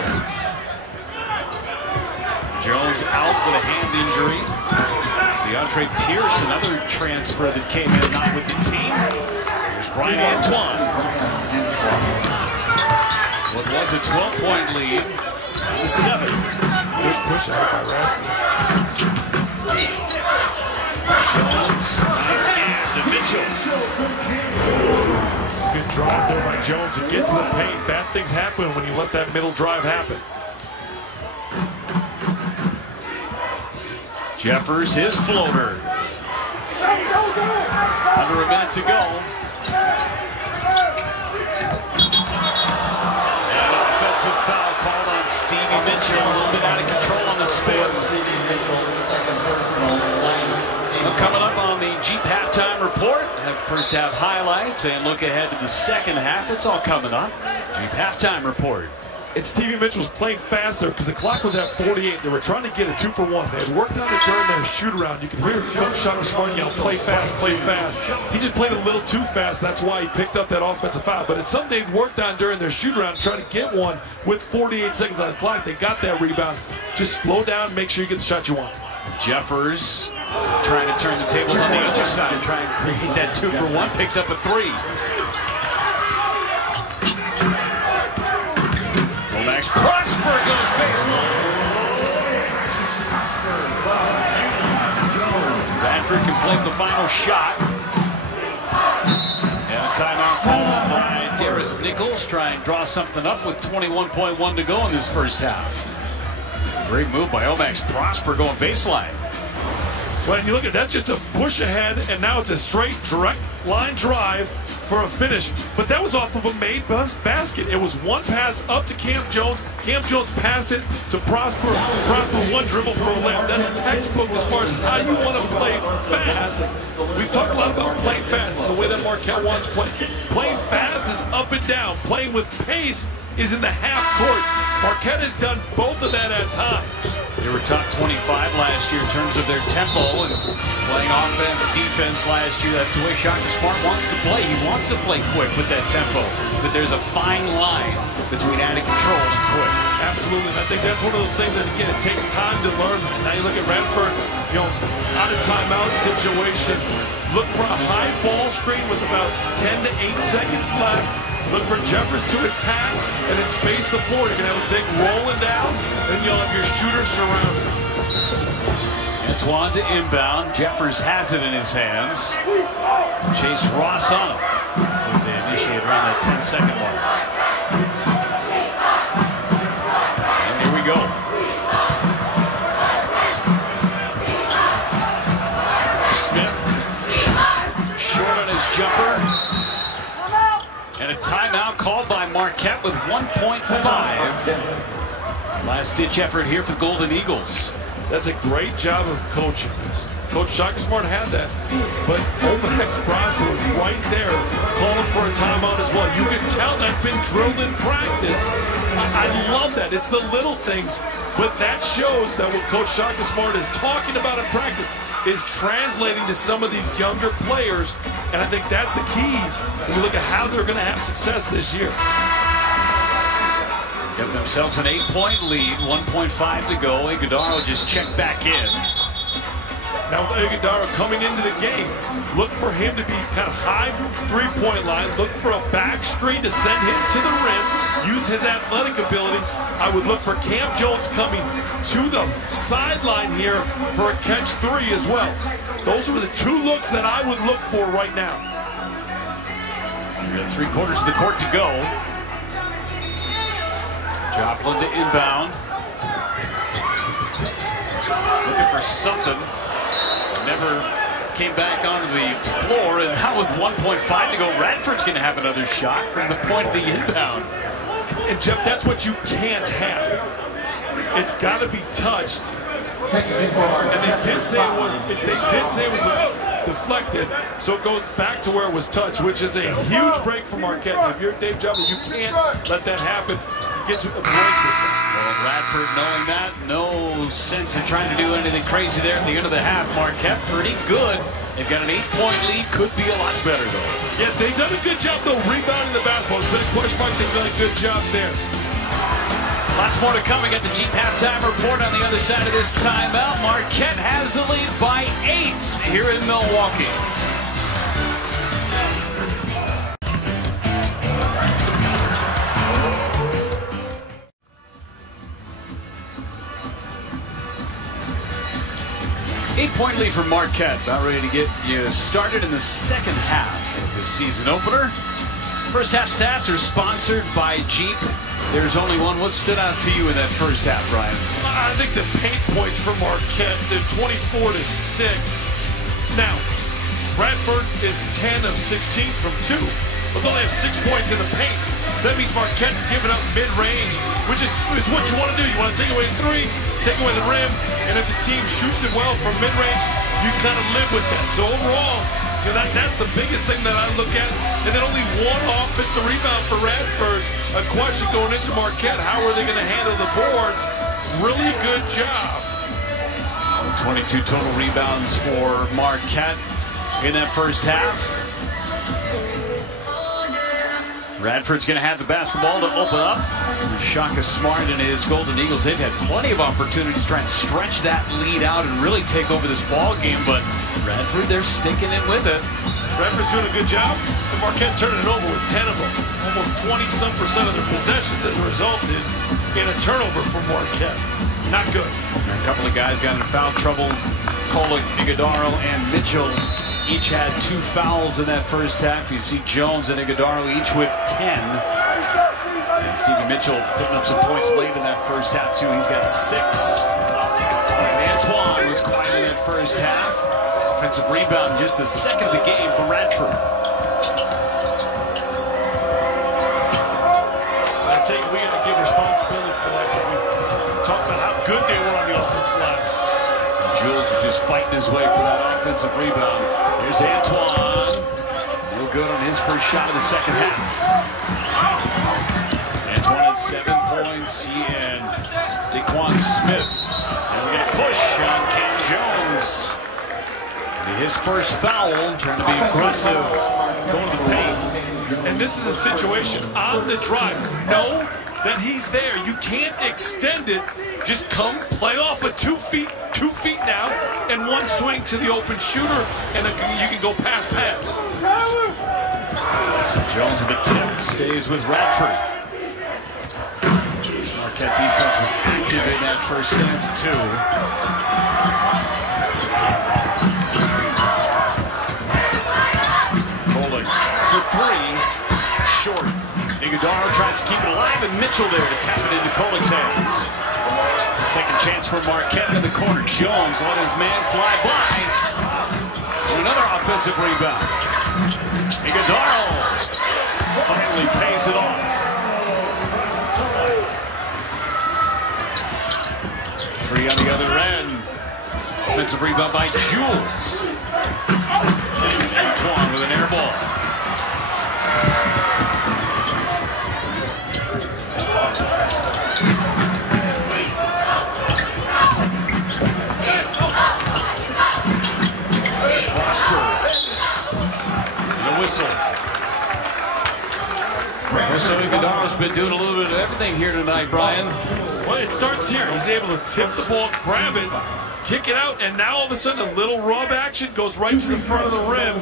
Jones out with a hand injury. DeAndre Pierce, another transfer that came in not with the team. There's Brian Antoine. What was a 12-point lead to 7. Good push out by Radford. Jones, nice gas to Mitchell. Good drive there by Jones. It gets to the paint. Bad things happen when you let that middle drive happen. Jeffers, his floater. Under a minute to go. And an offensive foul called on Stevie Mitchell. A little bit out of control on the spin. Coming up on the the Jeep halftime report. Have first half highlights and look ahead to the second half. It's all coming up. Jeep halftime report. And Stevie Mitchell was playing faster because the clock was at 48. They were trying to get a 2-for-1. They had worked on it during their shoot-around. You could hear Coach Shaka Smart yell, play fast, play fast. He just played a little too fast. That's why he picked up that offensive foul. But it's something they'd worked on during their shoot-around, trying to get one with 48 seconds on the clock. They got that rebound. Just slow down, make sure you get the shot you want. Jeffers trying to turn the tables on the other side, try and create that 2-for-1, picks up a 3. Max Prosper goes baseline. Radford completes the final shot. And a timeout called by Darius Nichols, try and draw something up with 21.1 to go in this first half. Great move by Max Prosper going baseline. Well, and you look at that, just a push ahead, and now it's a straight, direct line drive for a finish. But that was off of a made basket. It was one pass up to Cam Jones. Cam Jones passed it to Prosper. Prosper one dribble for a layup. That's textbook as far as how you want to play fast. We've talked a lot about playing fast and the way that Marquette wants to play. Playing fast is up and down. Playing with pace is in the half court. Marquette has done both of that at times. They were top 25 last year in terms of their tempo and playing offense, defense last year. That's the way Shaka Smart wants to play. He wants to play quick with that tempo. But there's a fine line between out of control and quick. Absolutely. And I think that's one of those things that, again, it takes time to learn. Now you look at Radford, you know, out of timeout situation. Look for a high ball screen with about 10 to 8 seconds left. Look for Jeffers to attack and then space the floor. You're going to have a big rolling down, and you'll have your shooter surrounded. Antoine to inbound. Jeffers has it in his hands. Chase Ross on him. Let's see if they initiate around that 10-second mark. And here we go. Smith short on his jumper. And a timeout called by Marquette with 1.5. Last-ditch effort here for the Golden Eagles. That's a great job of coaching. Coach Shaka Smart had that, but Max Prosper was right there calling for a timeout as well. You can tell that's been drilled in practice. I love that. It's the little things, but that shows that what Coach Shaka Smart is talking about in practice is translating to some of these younger players, and I think that's the key when you look at how they're going to have success this year. Give themselves an 8-point lead, 1.5 to go. Iguodaro just checked back in. Now with Iguodaro coming into the game, look for him to be kind of high three-point line. Look for a back screen to send him to the rim. Use his athletic ability. I would look for Cam Jones coming to the sideline here for a catch three as well. Those are the two looks that I would look for right now. We got 3/4 of the court to go. Joplin to inbound. Looking for something. Never came back onto the floor, and now with 1.5 to go, Radford's going to have another shot from the point of the inbound. And Jeff, that's what you can't have. It's got to be touched. And they did say it was deflected, so it goes back to where it was touched, which is a huge break for Marquette. And if you're Dave Joplin, you can't let that happen. He gets a break with that. Well, Radford knowing that, no sense of trying to do anything crazy there at the end of the half. Marquette pretty good. They've got an 8-point lead. Could be a lot better, though. Yeah, they've done a good job, though, rebounding the basketball. It's been a question mark. They've done a good job there. Lots more to come. We got the Jeep halftime report on the other side of this timeout. Marquette has the lead by 8 here in Milwaukee. Eight-point lead for Marquette. About ready to get you started in the second half of the season opener. First half stats are sponsored by Jeep. There's only one. What stood out to you in that first half, Brian? I think the paint points for Marquette, they're 24-6. Now, Radford is 10 of 16 from 2, but they only have 6 points in the paint. So that means Marquette giving up mid-range, which is what you want to do. You want to take away 3, take away the rim, and if the team shoots it well from mid-range, you kind of live with that. So overall, that's the biggest thing that I look at. And then only one offensive rebound for Radford. A question going into Marquette, how are they going to handle the boards? Really good job. 22 total rebounds for Marquette in that first half. Radford's going to have the basketball to open up. Shaka Smart and his Golden Eagles, they've had plenty of opportunities to try and stretch that lead out and really take over this ball game, but Radford, they're sticking it with it. Radford's doing a good job. The Marquette turning it over with 10 of them. Almost 20-some% of their possessions has resulted in a turnover for Marquette. Not good. A couple of guys got in foul trouble. Kolick, Iguodaro, and Mitchell each had 2 fouls in that first half. You see Jones and Iguodaro each with 10. And Stevie Mitchell putting up some points late in that first half, too. He's got 6. And Antoine was quiet in that first half. Offensive rebound, just the second of the game for Radford. I take we got to give responsibility for that because we talked about how good they were on the offensive glass. Jules is just fighting his way for that offensive rebound. Here's Antoine. No good on his first shot of the second half. Antoine had 7 points. He and Daquan Smith. And we got a push on Cam Jones. His first foul, trying to be aggressive, going to the paint. And this is a situation on the drive. Know that he's there. You can't extend it. Just come play off with 2 feet now, and 1 swing to the open shooter, and you can go pass. Jones with a tip, stays with Radford. Marquette defense was active in that first stanza, too. For 3, short. Iguodaro tries to keep it alive, and Mitchell there to tap it into Kolick's hands. Second chance for Marquette in the corner. Jones let his man fly by. And another offensive rebound. Iguodaro finally pays it off. 3 on the other end. Offensive rebound by Jules. And Antoine with an air ball. So Iguodaro's been doing a little bit of everything here tonight, Brian. Well, it starts here. He's able to tip the ball, grab it, kick it out, and now all of a sudden a little rub action goes right to the front of the rim.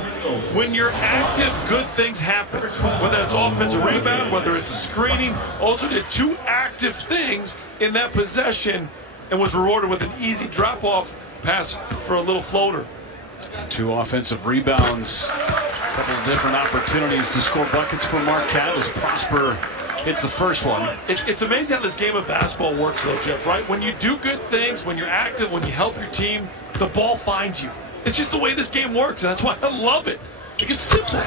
When you're active, good things happen. Whether it's offensive rebound, whether it's screening, also did 2 active things in that possession and was rewarded with an easy drop-off pass for a little floater. 2 offensive rebounds. A couple of different opportunities to score buckets for Marquette as Prosper hits the first one. It's amazing how this game of basketball works, though, Jeff, right? When you do good things, when you're active, when you help your team, the ball finds you. It's just the way this game works, and that's why I love it. It's simple.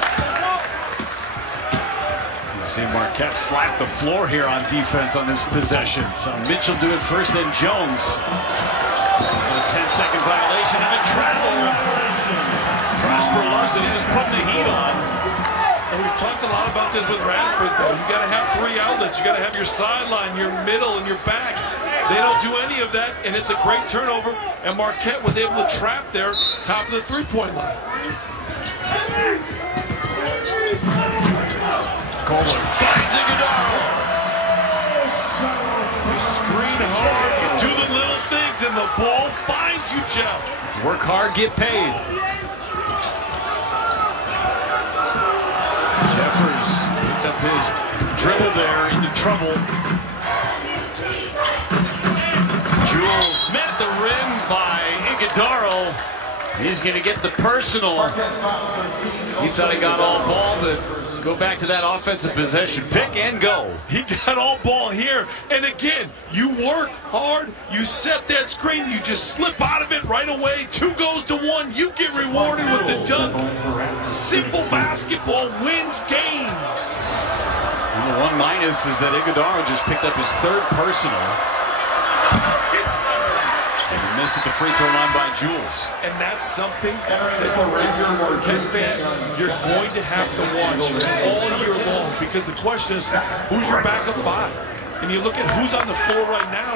You see Marquette slap the floor here on defense on this possession. So Mitchell do it first, then Jones. A 10-second violation and a travel. Prosper loves it. He was putting the heat on. And we've talked a lot about this with Radford, though. You got to have 3 outlets. You got to have your sideline, your middle, and your back. They don't do any of that, and it's a great turnover. And Marquette was able to trap there, top of the 3-point line. Kolick finds Iguodaro. You screen hard, you do the little things, and the ball finds you, Jeff. Work hard, get paid. Jeffers picked up his dribble there, into trouble. Jules met the rim by Iguodaro. He's going to get the personal. He thought he got all ball, but go back to that offensive possession. Pick and go. He got all ball here. And again, you work hard. You set that screen. You just slip out of it right away. 2 goes to 1. You get rewarded with the dunk. Simple basketball wins games. And the 1 minus is that Iguodaro just picked up his 3rd personal. And a miss at the free throw line by Jules. And that's something that if you're a Marquette fan, you're going to have to watch all year long, because the question is, who's your backup five? And you look at who's on the floor right now,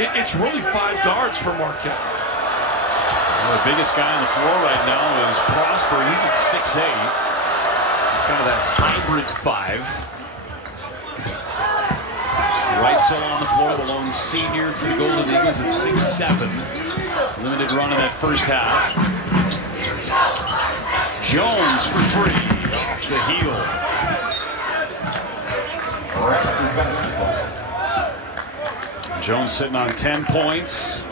it's really 5 guards for Marquette. Well, the biggest guy on the floor right now is Prosper. He's at 6'8". Kind of that hybrid 5. Reitzel on the floor, the lone senior for the Golden Eagles at 6'7". Limited run in that first half. Jones for 3 off the heel. Jones sitting on 10 points.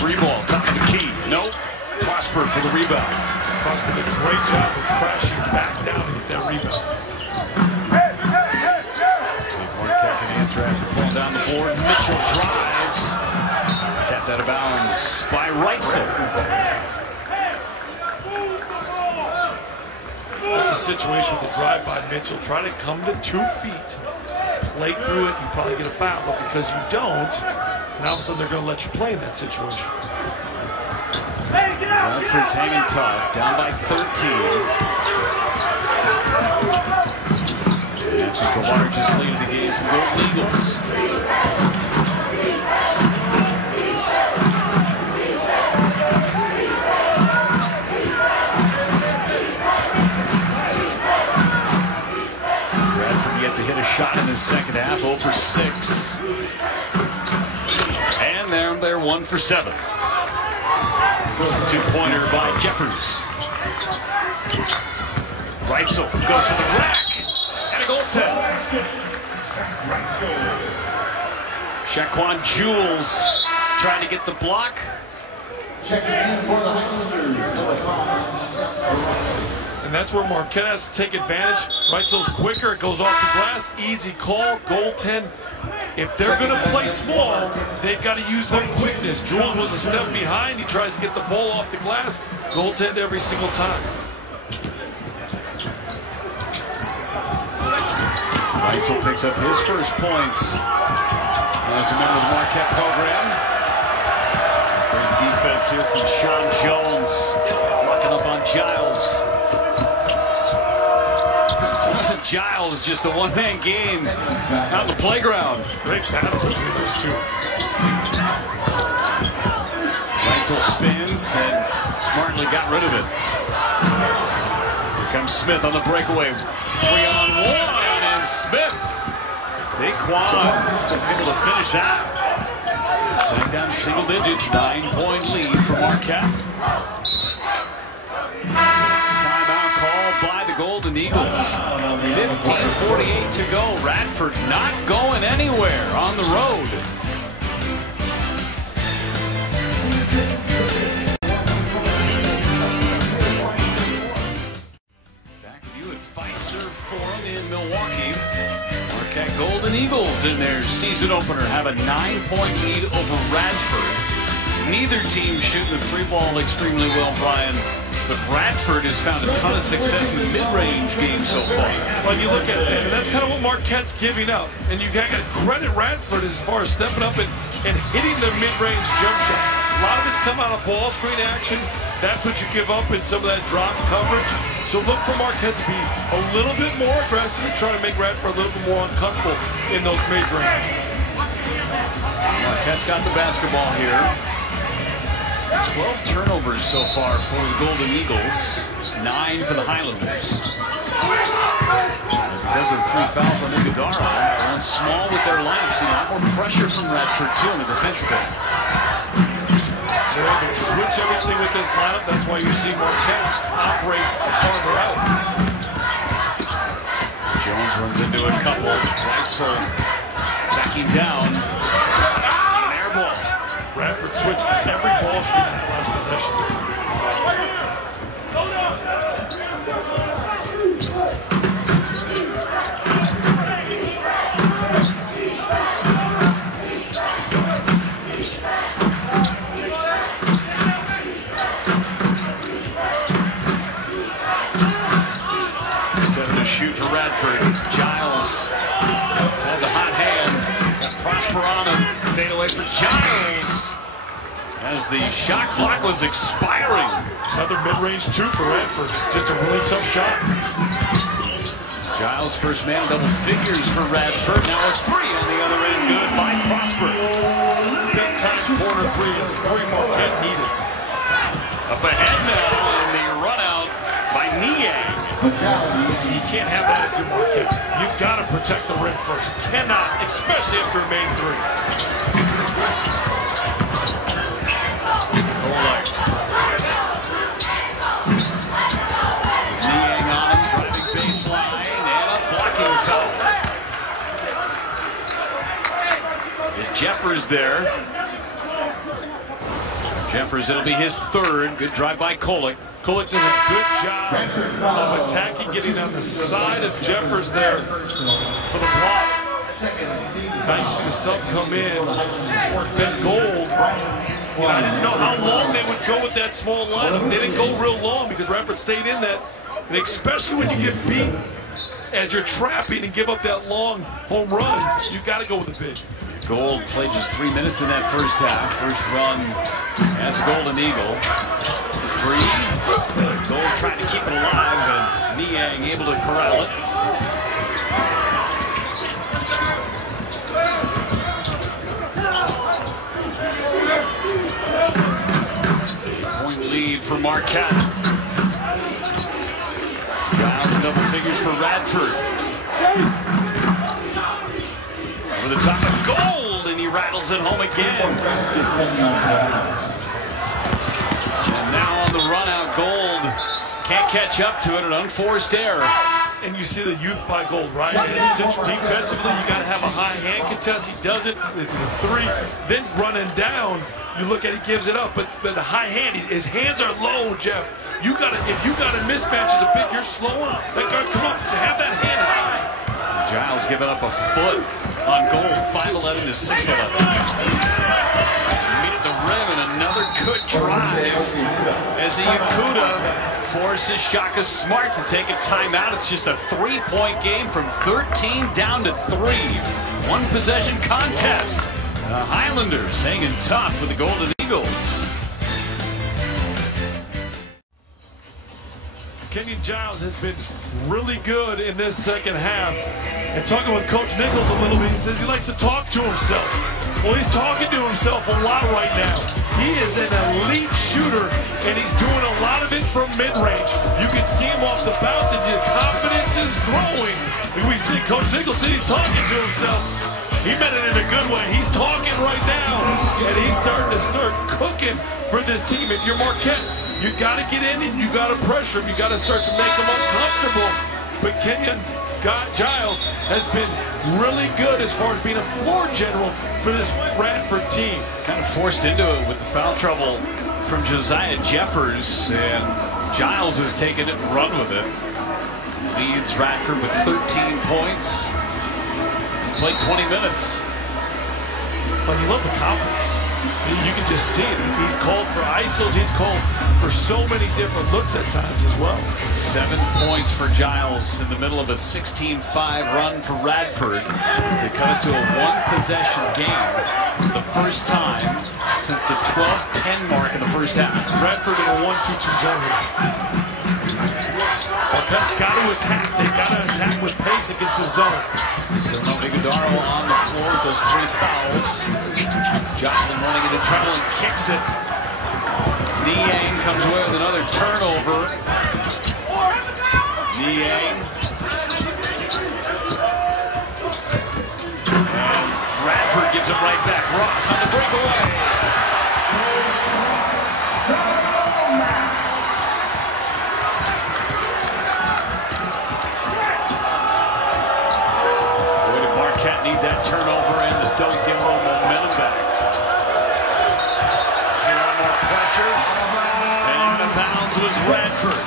Three ball, top of the key. Nope. Prosper for the rebound. Prosper did a great job of crashing back down to get that rebound. Marquette can answer after pulling down the board. Mitchell drives. Tapped out of bounds by Reitzel. That's a situation with a drive by Mitchell. Try to come to 2 feet, play through it, you probably get a foul, but because you don't, and all of a sudden they're going to let you play in that situation. Radford's hanging tough, down by 13. Matches the largest lead of the game for the Golden Eagles. Radford yet to hit a shot in the second half, 0 for 6. And they're 1 for 7. Two-pointer by Jeffers. Reitzel goes to the rack. And a goaltend. Shaquan Jules trying to get the block. Checking in for the Highlanders. And that's where Marquette has to take advantage. Reitzel's quicker. It goes off the glass. Easy call. Goaltend. If they're going to play small, they've got to use their quickness. Jules was a step behind. He tries to get the ball off the glass. Goaltend every single time. Reitzel picks up his first points as a member of the Marquette program. Great defense here from Sean Jones. Locking up on Giles. Giles, just a one-man game out on the playground. Great battle between those two. Reitzel spins and smartly got rid of it. Here comes Smith on the breakaway. 3-on-1, and Smith. Daquan able to finish that. Back down single digits, 9-point lead for Marquette. Timeout called by the Golden Eagles. 15:48 to go. Radford not going anywhere on the road. Back with you at Fiserv Forum in Milwaukee. Marquette Golden Eagles in their season opener have a 9-point lead over Radford. Neither team shooting the three ball extremely well, Brian. But Radford has found a ton of success in the mid-range game so far. Well, you look at that, and that's kind of what Marquette's giving up. And you got to credit Radford as far as stepping up and hitting the mid-range jump shot. A lot of it's come out of ball screen action. That's what you give up in some of that drop coverage. So look for Marquette to be a little bit more aggressive and try to make Radford a little bit more uncomfortable in those mid-range. Marquette's got the basketball here. 12 turnovers so far for the Golden Eagles. It's 9 for the Highlanders. Because of the 3 fouls on Iguodala, they're on small with their laps. A lot more pressure from Radford too on the defensive end. They're able to switch everything with this lineup. That's why you see Marquette operate farther out. Jones runs into a couple. Reitzel backing down. Air ball. Radford switched every ball screen in the last possession. Radford. Giles had the hot hand. Got Prosper on him. Fade away for Giles as the shot clock was expiring. Another mid-range two for Radford. Just a really tough shot. Giles first man, double figures for Radford. Now it's free on the other end. Good by Prosper. Big time corner three. It's very Marquette needed. Up ahead now in the run out by Niang. You can't have that if you're Marquette. You've got to protect the rim first. Cannot, especially after a main three. Niang on him, driving baseline, and a blocking foul. Jeffers there. Jeffers, it'll be his third. Good drive by Kolek. Kolek does a good job of attacking, getting on the side of Jeffers there for the block. Now you see the sub come in. Ben Gold. You know, I didn't know how long they would go with that small lineup. They didn't go real long because Radford stayed in that. And especially when you get beat as you're trapping and give up that long home run, you got to go with the big. Gold played just 3 minutes in that first half. First run as a Golden Eagle. Free. Gold trying to keep it alive, and Niang able to corral it. Point lead for Marquette. Giles in double figures for Radford. Over the top of Gold, and he rattles it home again. And now on the run out, Gold can't catch up to it, an unforced error. And you see the youth by Gold, right? And since defensively, you got to have a high hand contest. He does it. It's the three. Then running down, you look at it, he gives it up. But the high hand, his hands are low, Jeff. If you got a mismatch as a bit, you're slower. That guard, come on, have that hand high. Giles giving up a foot on Gold, 5'11" to 6'11". Meet at the rim, and another good drive as Ikuda forces Shaka Smart to take a timeout. It's just a 3-point game from 13 down to 3. One possession contest. The Highlanders hanging tough with the Golden Eagles. Kenyon Giles has been really good in this second half. And talking with Coach Nichols a little bit, he says he likes to talk to himself. Well, he's talking to himself a lot right now. He is an elite shooter, and he's doing a lot of it from mid-range. You can see him off the bounce, and your confidence is growing. And we see Coach Nichols said he's talking to himself. He meant it in a good way. He's talking right now, and he's starting to cooking for this team. If you're Marquette, you got to get in and you got to pressure him. You got to start to make him uncomfortable. But Kenyon Giles has been really good as far as being a floor general for this Radford team. Kind of forced into it with the foul trouble from Josiah Jeffers, and Giles has taken it and run with it. Leads Radford with 13 points. Played 20 minutes. But you love the confidence. You can just see it. He's called for ISOs. He's called for so many different looks at times as well. 7 points for Giles in the middle of a 16-5 run for Radford to cut it to a one-possession game for the first time since the 12-10 mark in the first half. Radford in a 1-2-2 zone here. Marquette's got to attack. They've got to attack with pace against the zone. So no Iguodaro on the floor with those 3 fouls. Joplin running into trouble and kicks it. Niang comes away with another turnover. Niang. And Radford gives it right back. Ross on the breakaway. Boy, did Marquette need that turnover and the dunk give them momentum back. See a lot more pressure. And out of bounds was Radford.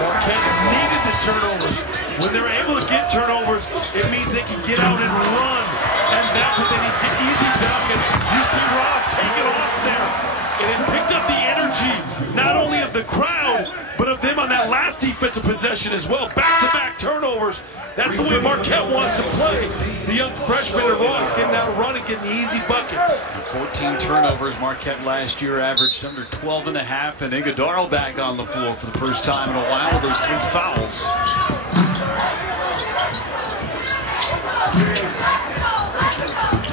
Marquette needed the turnovers. When they're able to get turnovers, it means they can get out and run. And that's what they need. Get easy buckets. You see Ross take it off there. And it picked up the energy, not only of the crowd, but of them on that that last defensive possession as well. Back-to-back turnovers. That's the way Marquette wants to play. The young freshman at Ross getting out run and getting easy buckets. 14 turnovers. Marquette last year averaged under 12.5, and Iguodaro back on the floor for the first time in a while with those 3 fouls.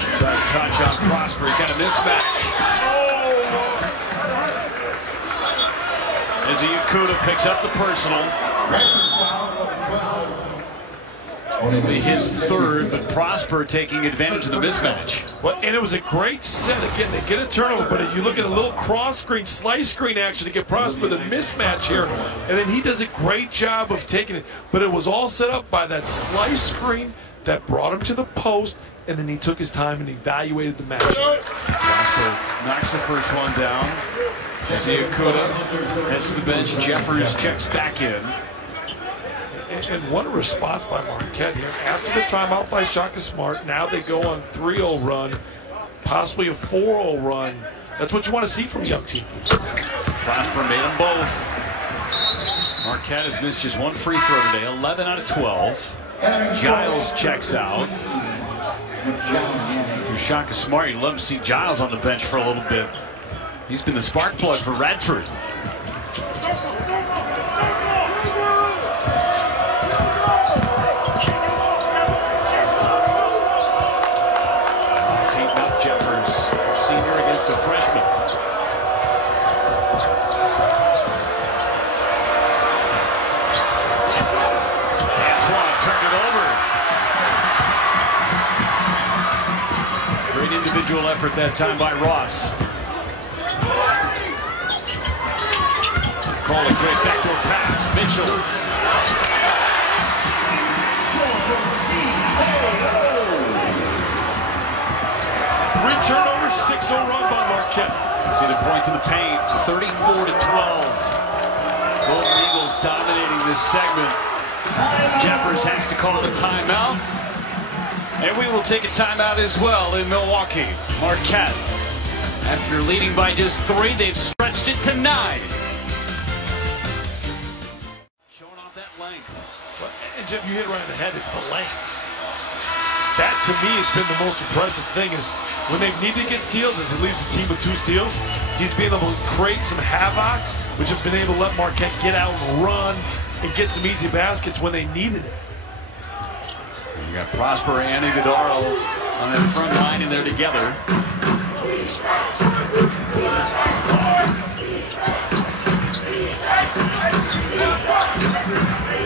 Inside touch on Prosper. He got a mismatch. As Ikuda picks up the personal. It'll be his 3rd, but Prosper taking advantage of the mismatch. Well, and it was a great set. Again, they get a turnover, but if you look at a little cross screen, slice screen action to get Prosper the mismatch here, and then he does a great job of taking it. But it was all set up by that slice screen that brought him to the post, and then he took his time and evaluated the match. Prosper knocks the first one down. As Ikuda heads to the bench, Jeffers checks back in. And what a response by Marquette here. After the timeout by Shaka Smart, now they go on 3-0 run, possibly a 4-0 run. That's what you want to see from a young team. Prosper made them both. Marquette has missed just 1 free throw today, 11 out of 12. Giles checks out. Shaka Smart, you'd love to see Giles on the bench for a little bit. He's been the spark plug for Radford. He's heating up Jeffers, senior against a freshman. Antoine turned it over. Great individual effort that time by Ross. Call a great backdoor pass. Mitchell. 3 turnovers, 6-0 run by Marquette. See the points in the paint, 34-12. Golden Eagles dominating this segment. Jeffers has to call the timeout. And we will take a timeout as well in Milwaukee. Marquette, after leading by just 3, they've stretched it to 9. And Jim, you hit right in the head. It's the length. That, to me, has been the most impressive thing is when they've needed to get steals, as at least a team with 2 steals, he's been able to create some havoc, which have been able to let Marquette get out and run and get some easy baskets when they needed it. You got Prosper and Iguodaro on that front line in there together.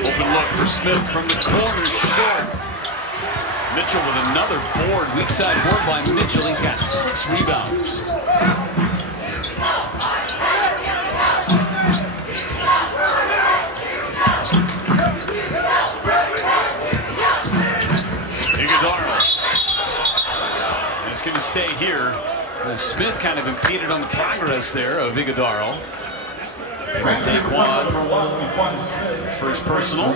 Open look for Smith from the corner, short. Mitchell with another board, weak side board by Mitchell. He's got 6 rebounds. Iguodaro. It's going to stay here. Smith kind of impeded on the progress there of Iguodaro. Daquan, first personal.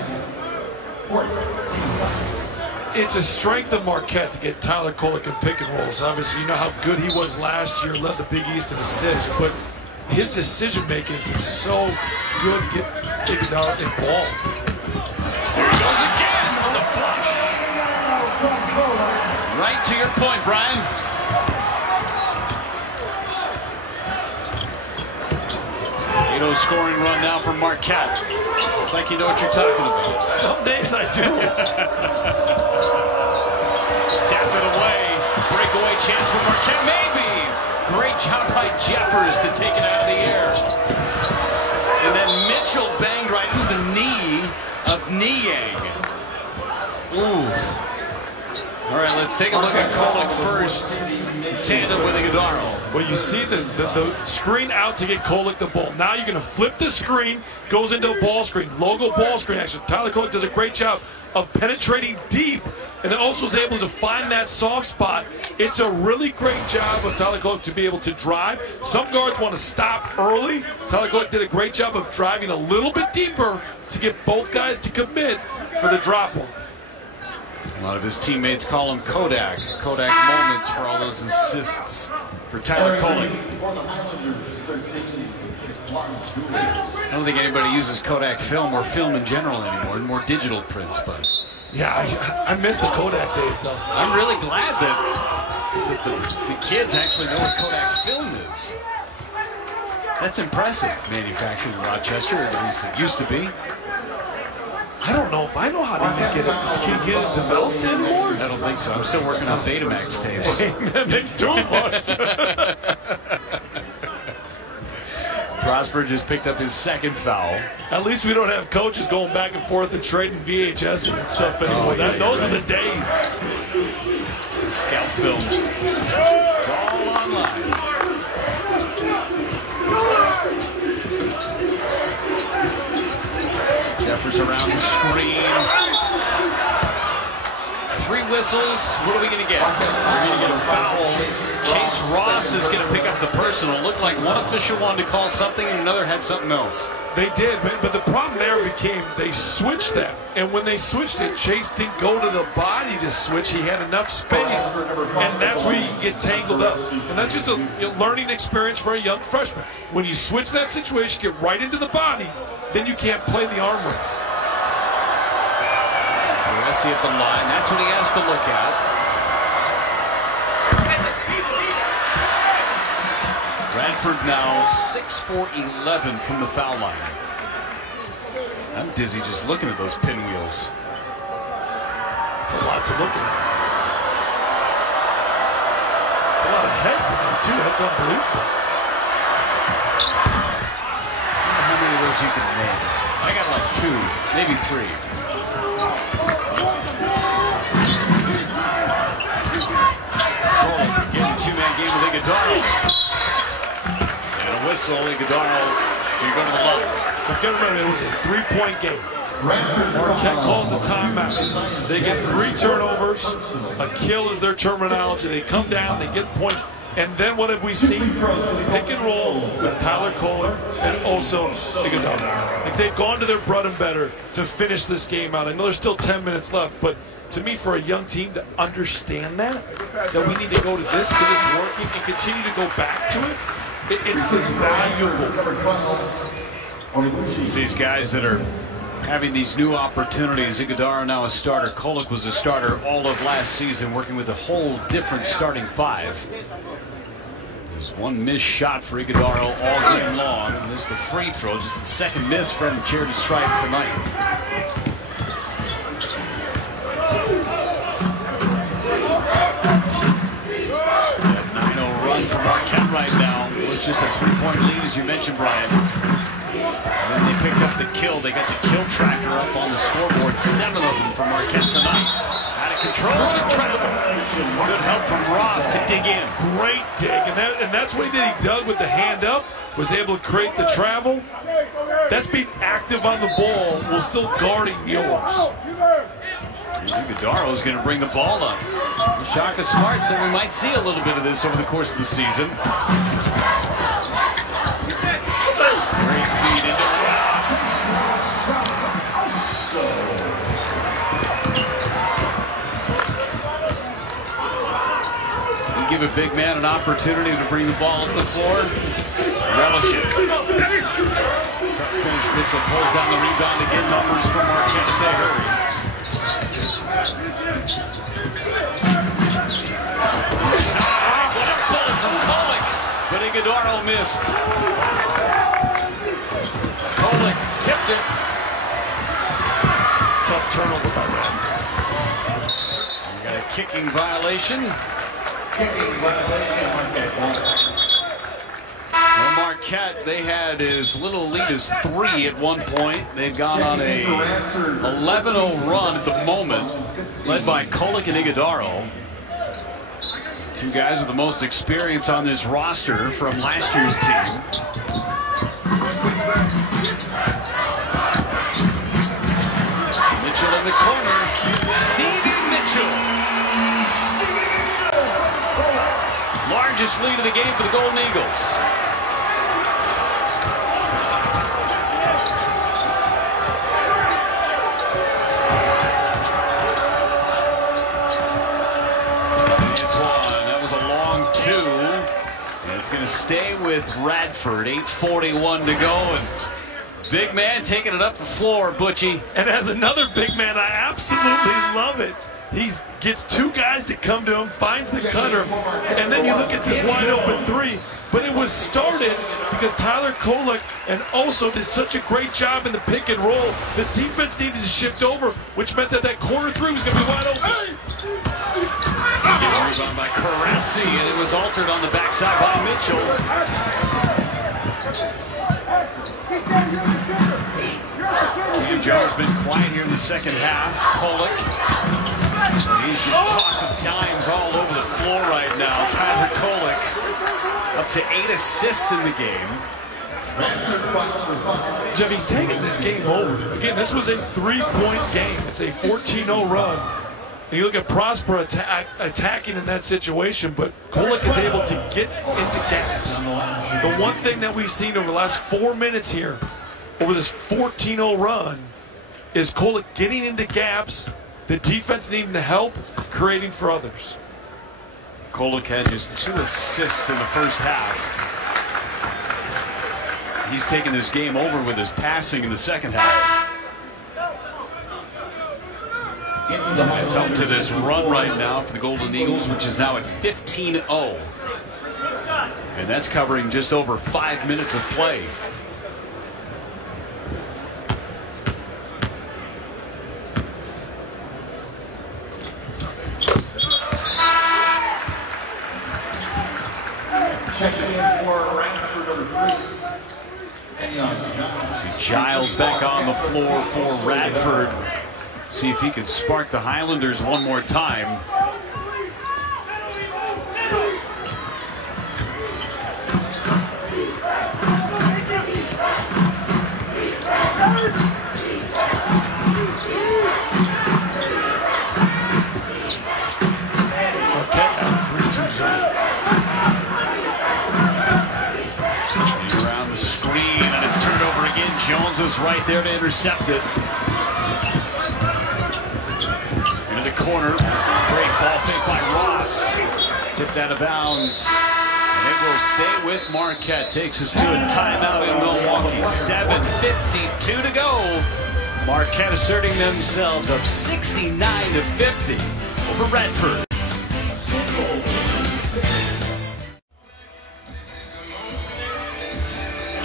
It's a strength of Marquette to get Tyler Kolek in pick and rolls. Obviously, you know how good he was last year, led the Big East in assists, but his decision making has been so good to get Iguodaro involved. Here he goes again on the flush. Right to your point, Brian. Scoring run now from Marquette. It's like you know what you're talking about. Some days I do. Tapped it away. Breakaway chance for Marquette. Maybe. Great job by Jeffers to take it out of the air. And then Mitchell banged right into the knee of Niang. Oof. All right, let's take a look at Kolek first. Tandem with Iguodaro. Well, you see the screen out to get Kolek the ball. Now you're going to flip the screen, goes into a ball screen, logo ball screen action. Tyler Kolek does a great job of penetrating deep and then also is able to find that soft spot. It's a really great job of Tyler Kolek to be able to drive. Some guards want to stop early. Tyler Kolek did a great job of driving a little bit deeper to get both guys to commit for the drop-off. A lot of his teammates call him Kodak. Kodak moments for all those assists for Tyler Kolek. I don't think anybody uses Kodak film or film in general anymore, more digital prints, but... Yeah, I miss the Kodak days, though. I'm really glad that the kids actually know what Kodak film is. That's impressive, manufactured in Rochester, at least it used to be. I don't know if I know how to even get it developed anymore. I don't think so. I'm still working on Betamax tapes. That makes two of us. Prosper just picked up his second foul. At least we don't have coaches going back and forth and trading VHSs and stuff anymore. Those are the days. Scout films. It's all online. Jeffers around the screen. 3 whistles. What are we going to get? We're going to get a foul. Chase Ross is going to pick up the personal. Looked like one official wanted to call something and another had something else. They did, but the problem there became they switched that. And when they switched it, Chase didn't go to the body to switch. He had enough space, and that's where you can get tangled up. And that's just a learning experience for a young freshman. When you switch that situation, get right into the body, then you can't play the arm race. Messi at the line. That's what he has to look at. Radford now 6 for 11 from the foul line. I'm dizzy just looking at those pinwheels. It's a lot to look at. It's a lot of heads in there, too. That's unbelievable. I don't know how many of those you can name. I got like 2, maybe 3. Getting 2-man game with Iguodaro. And a whistle, Iguodaro. You go to the line. You've got to remember, it was a 3-point game. Marquette calls a timeout. They get 3 turnovers. A kill is their terminology. They come down, they get points. And then what have we seen? Pick and roll with Tyler Kohler and also Iguodaro. Like they've gone to their bread and butter to finish this game out. I know there's still 10 minutes left, but to me, for a young team to understand that we need to go to this because it's working and continue to go back to it, it's valuable. It's these guys that are having these new opportunities. Iguodaro now a starter. Kolek was a starter all of last season, working with a whole different starting 5. There's one missed shot for Iguodaro all game long. And missed the free throw, just the second miss from Charity Stripe tonight. 9-0 run for Marquette right now. It was just a 3-point lead, as you mentioned, Brian. And then they picked up the kill. They got the kill tracker up on the scoreboard. 7 of them for Marquette tonight. Out of control and a travel. Good help from Ross to dig in. Great dig, and that's what he did. He dug with the hand up, was able to create the travel. That's being active on the ball while still guarding yours. Iguodaro is going to bring the ball up. Shaka Smart said we might see a little bit of this over the course of the season. Great feed into Ross. You give a big man an opportunity to bring the ball up the floor. Relative. Tough finish. Mitchell pulls down the rebound to get numbers from Marquette if they hurry. What a pull from Kolek, but Iguodaro missed. Kolek tipped it. Tough turnover by Radford. We got a kicking violation. Well, Marquette, they had as little lead as 3 at one point. They've gone on a 11-0 run at the moment, led by Kolek and Iguodaro. 2 guys with the most experience on this roster from last year's team. Mitchell in the corner. Stevie Mitchell. Largest lead of the game for the Golden Eagles. It's going to stay with Radford. 8:41 to go, and big man taking it up the floor, Butchie. And as another big man, I absolutely love it. He gets two guys to come to him, finds the cutter, and then you look at this wide open three. But it was started because Tyler Kolek and also did such a great job in the pick and roll. The defense needed to shift over, which meant that that corner three was going to be wide open. Rebound by Carassi, and it was altered on the backside by Mitchell. Cam Jones been quiet here in the second half. Kolek. He's just tossing dimes all over the floor right now. Tyler Kolek up to 8 assists in the game. Jeff, he's taking this game over. Again, this was a 3-point game. It's a 14-0 run. And you look at Prosper attacking in that situation, but Kolek is able to get into gaps. The one thing that we've seen over the last 4 minutes here, over this 14-0 run, is Kolek getting into gaps, the defense needing to help, creating for others. Kolek had just 2 assists in the first half. He's taking this game over with his passing in the second half. It's up to this run right now for the Golden Eagles, which is now at 15-0. And that's covering just over 5 minutes of play. Checking in for Radford number 3. See Giles back on the floor for Radford. See if he can spark the Highlanders one more time. Marquette now 3-2 zone. Around the screen, and it's turned over again. Jones was right there to intercept it. Into the corner. Great ball fake by Ross. Tipped out of bounds. And it will stay with Marquette. Takes us to a timeout in Milwaukee. 7:52 to go. Marquette asserting themselves up 69-50 over Radford.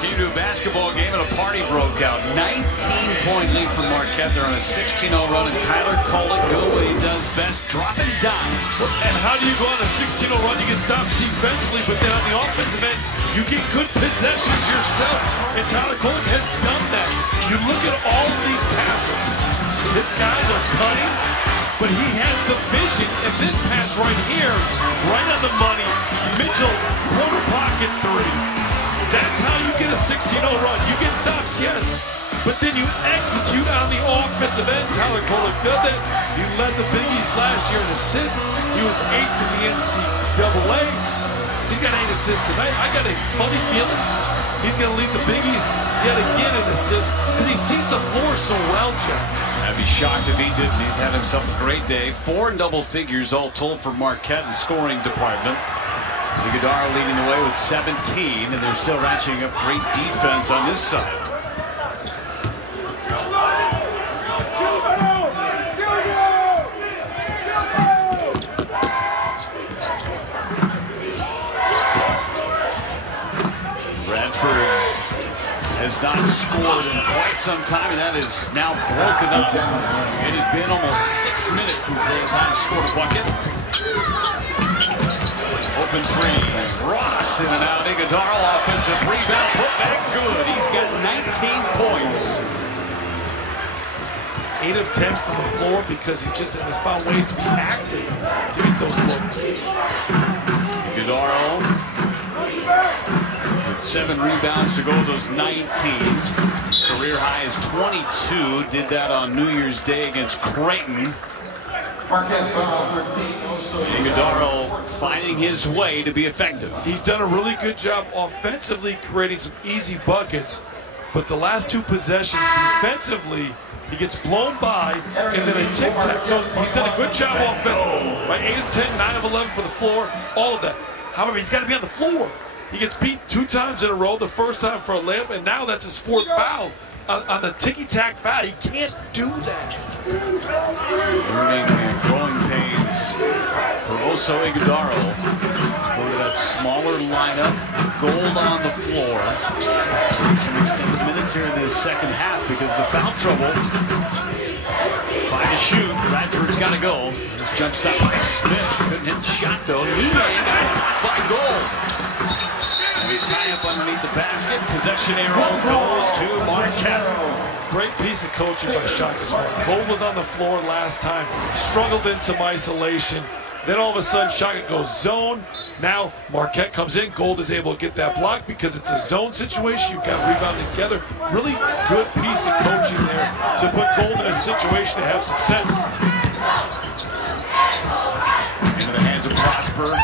Came to a basketball game and a party broke out. 19-point lead for Marquette. They're on a 16-0 run, and Tyler Kolek doing what he does best, dropping dimes. And how do you go on a 16-0 run? You get stops defensively, but then on the offensive end, you get good possessions yourself. And Tyler Kolek has done that. You look at all of these passes. His guys are cutting, but he has the vision. And this pass right here, right on the money. Mitchell, corner pocket three. That's how you get a 16-0 run. You get stops, yes, but then you execute on the offensive end. Tyler Kolek did that. He led the Big East last year in assists. He was 8th in the NCAA. He's got 8 assists tonight. I got a funny feeling he's going to lead the Big East yet again in assists because he sees the floor so well, Jeff. I'd be shocked if he didn't. He's had himself a great day. 4 in double figures all told for Marquette in scoring department. Iguodala leading the way with 17, and they're still ratcheting up great defense on this side. Radford has not scored in quite some time, and that is now broken up. It had been almost 6 minutes since they had not scored a bucket. Open three. Ross in and out. Iguodala offensive rebound. Put back good. He's got 19 points. 8 of 10 from the floor because he just has found ways to be active to get those looks. Iguodala with 7 rebounds to go with those 19. Career high is 22. Did that on New Year's Day against Creighton. Iguodala finding his way to be effective. He's done a really good job offensively creating some easy buckets, but the last 2 possessions defensively, he gets blown by and then a tic-tac. So he's done a good job offensively. Right? 8 of 10, 9 of 11 for the floor, all of that. However, he's got to be on the floor. He gets beat 2 times in a row, the first time for a layup, and now that's his 4th foul. On the ticky-tack foul, he can't do that. Learning and growing pains for Oso Ighodaro. Go to that smaller lineup. Gold on the floor. Some extended minutes here in the second half because of the foul trouble. 5 to shoot. Radford's got to go. This jump stop by Smith. Couldn't hit the shot, though. He got blocked by Gold. And we tie up underneath the basket. Possession arrow goes to Marquette. Great piece of coaching by Shaka Smart. Gold was on the floor last time. Struggled in some isolation. Then all of a sudden, Shaka goes zone. Now Marquette comes in. Gold is able to get that block because it's a zone situation. You've got rebounding together. Really good piece of coaching there to put Gold in a situation to have success. Into the hands of Prosper.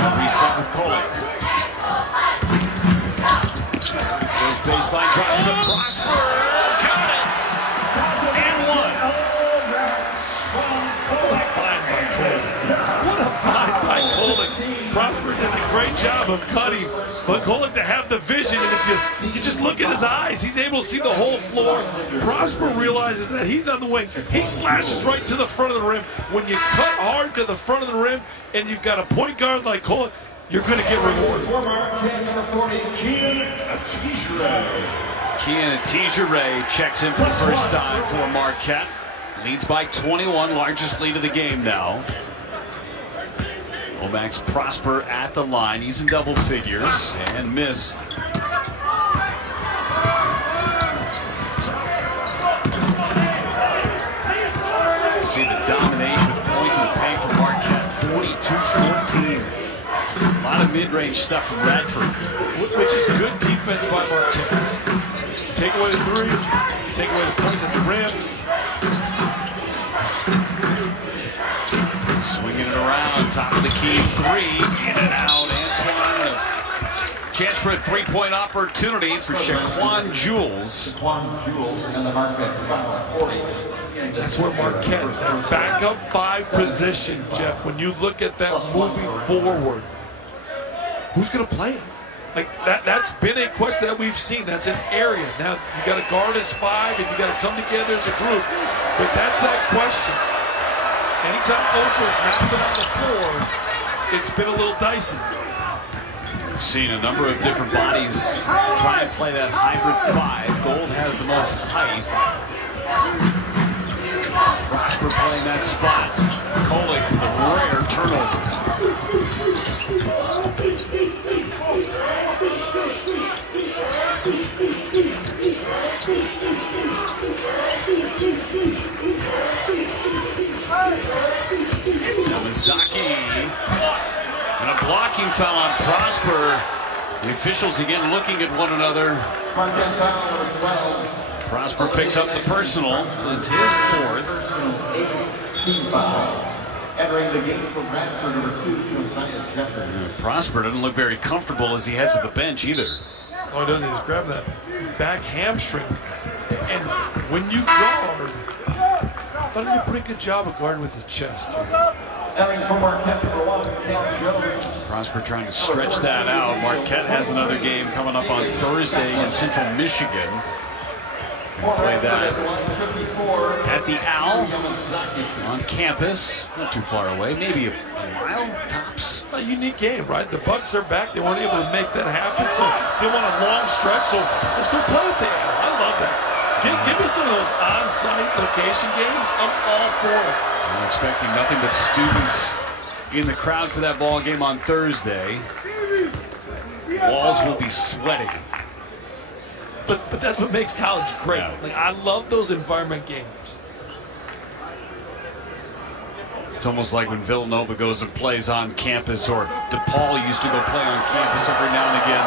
Reset with Coley. Goes baseline, drops to Prosper. Got it. And one. What a find by Kolek. Prosper does a great job of cutting, but Kolek to have the vision, and if you just look at his eyes, he's able to see the whole floor. Prosper realizes that he's on the wing. He slashes right to the front of the rim. When you cut hard to the front of the rim, and you've got a point guard like Kolek, you're going to get rewarded. Number 40, Kian Atijere checks in for the first time for Marquette. Leads by 21, largest lead of the game now. Lomax Prosper at the line. He's in double figures and missed. See the domination of points in the paint for Marquette, 42-14. A lot of mid-range stuff from Radford. Which is good defense by Marquette. Take away the 3, take away the points at the rim. Swinging it around, top of the key, 3, in and out, Antoine. A chance for a 3-point opportunity for Shaquan Jules. and the Marquette foul at 40. That's where Marquette, their backup 5 position, Jeff, when you look at that moving forward, who's going to play it? Like that's been a question that we've seen. That's an area. Now you got to guard as 5 and you got to come together as a group. But that's that question. Anytime Oso's not been on the floor, it's been a little dicey. We've seen a number of different bodies try and play that hybrid 5. Gold has the most height. Prosper playing that spot. Kolek, the rare turnover. Yamazaki. And a blocking foul on Prosper. The officials again looking at one another. Marquette foul number 12. Prosper picks up the personal. It's his 4th. Team foul. Entering the game from Radford, number 2, Josiah Jeffers. Prosper doesn't look very comfortable as he heads to the bench either. All he does is grab that back hamstring. And when you guard, I thought he did a pretty good job of guarding with his chest. Entering for Marquette, number 1, Cam Jones. Prosper trying to stretch that out. Marquette has another game coming up on Thursday in Central Michigan. Play that at the Owl on campus. Not too far away, maybe a mile tops. A unique game, right? The Bucks are back. They weren't able to make that happen, so they want a long stretch. So let's go play at the Owl. I love that. Give me some of those on-site location games. I'm all for it. I'm expecting nothing but students in the crowd for that ball game on Thursday. Walls will be sweating. But that's what makes college great. Yeah. Like, I love those environment games. It's almost like when Villanova goes and plays on campus, or DePaul used to go play on campus every now and again.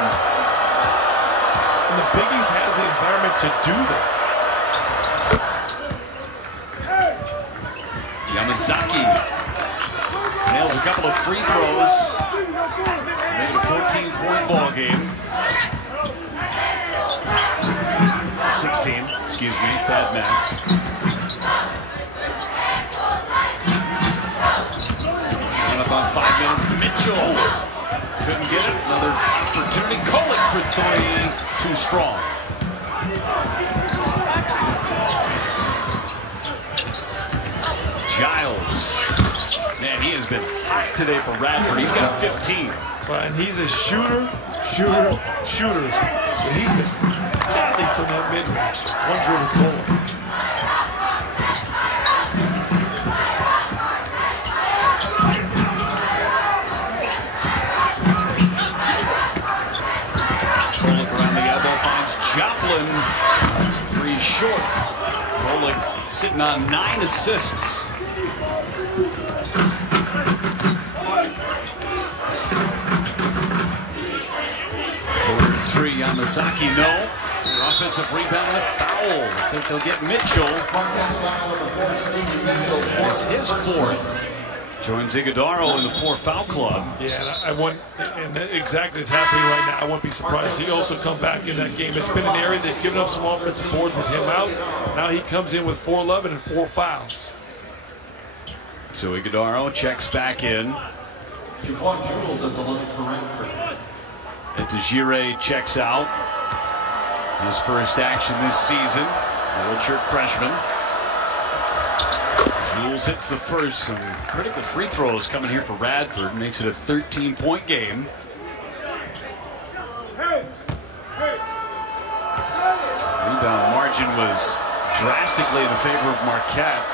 And the Big East has the environment to do that. Yamazaki nails a couple of free throws to make it a 14-point ball game. 16, excuse me, bad math. Mitchell couldn't get it. Another opportunity. Kolek for three. Too strong. Giles. Man, he has been hot today for Radford. He's got 15. And he's a shooter. And he's been deadly from that mid-range. One dribble Kolek. Kolek around the elbow finds Joplin. Three short. Kolek sitting on 9 assists. Yamazaki, no. Their offensive rebound and a foul. Looks like they'll get Mitchell. That is his fourth. Joins Iguodaro in the 4-foul club. Yeah, and exactly it's happening right now. I wouldn't be surprised if he also come back in that game. It's been an area they've given up some offensive boards with him out. Now he comes in with 4-11 and 4 fouls. So Iguodaro checks back in. Jules at the line for Radford. And Desire checks out. His first action this season. A redshirt freshman. Jules hits the first. Some critical free throws coming here for Radford. Makes it a 13-point game. Rebound margin was drastically in favor of Marquette.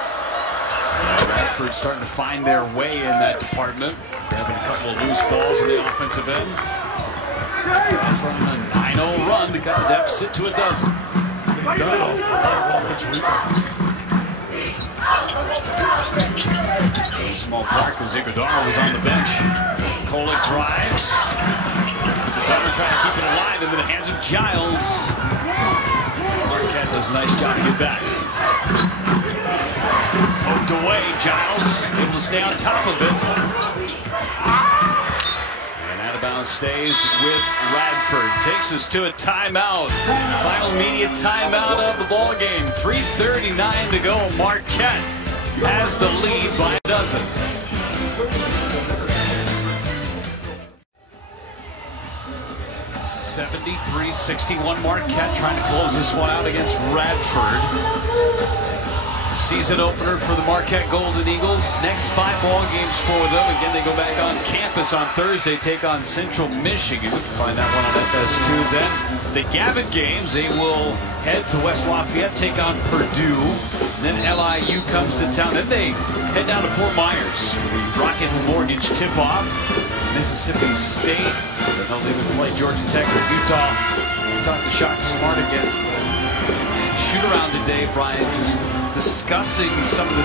Radford starting to find their way in that department. Grabbing a couple of loose balls in the offensive end. From the 9-0 run to cut the deficit to a dozen. Small part because Iguodaro was on the bench. Kolek drives. The Thunder trying to keep it alive into the hands of Giles. Marquette does a nice job to get back. Poked away, Giles able to stay on top of it. Bounce stays with Radford. Takes us to a timeout. Final media timeout of the ball game. 3:39 to go. Marquette has the lead by a dozen. (73-61) Marquette trying to close this one out against Radford. Season opener for the Marquette Golden Eagles. Next 5 ball games for them. Again, they go back on campus on Thursday, take on Central Michigan. You can find that one on FS2. Then the Gavin games, they will head to West Lafayette, take on Purdue. Then LIU comes to town. Then they head down to Fort Myers. The Rocket Mortgage tip-off. Mississippi State. Then they'll leave it play Georgia Tech or Utah. We'll talk to Shaka Smart again. Shoot around today, Brian, just discussing some of the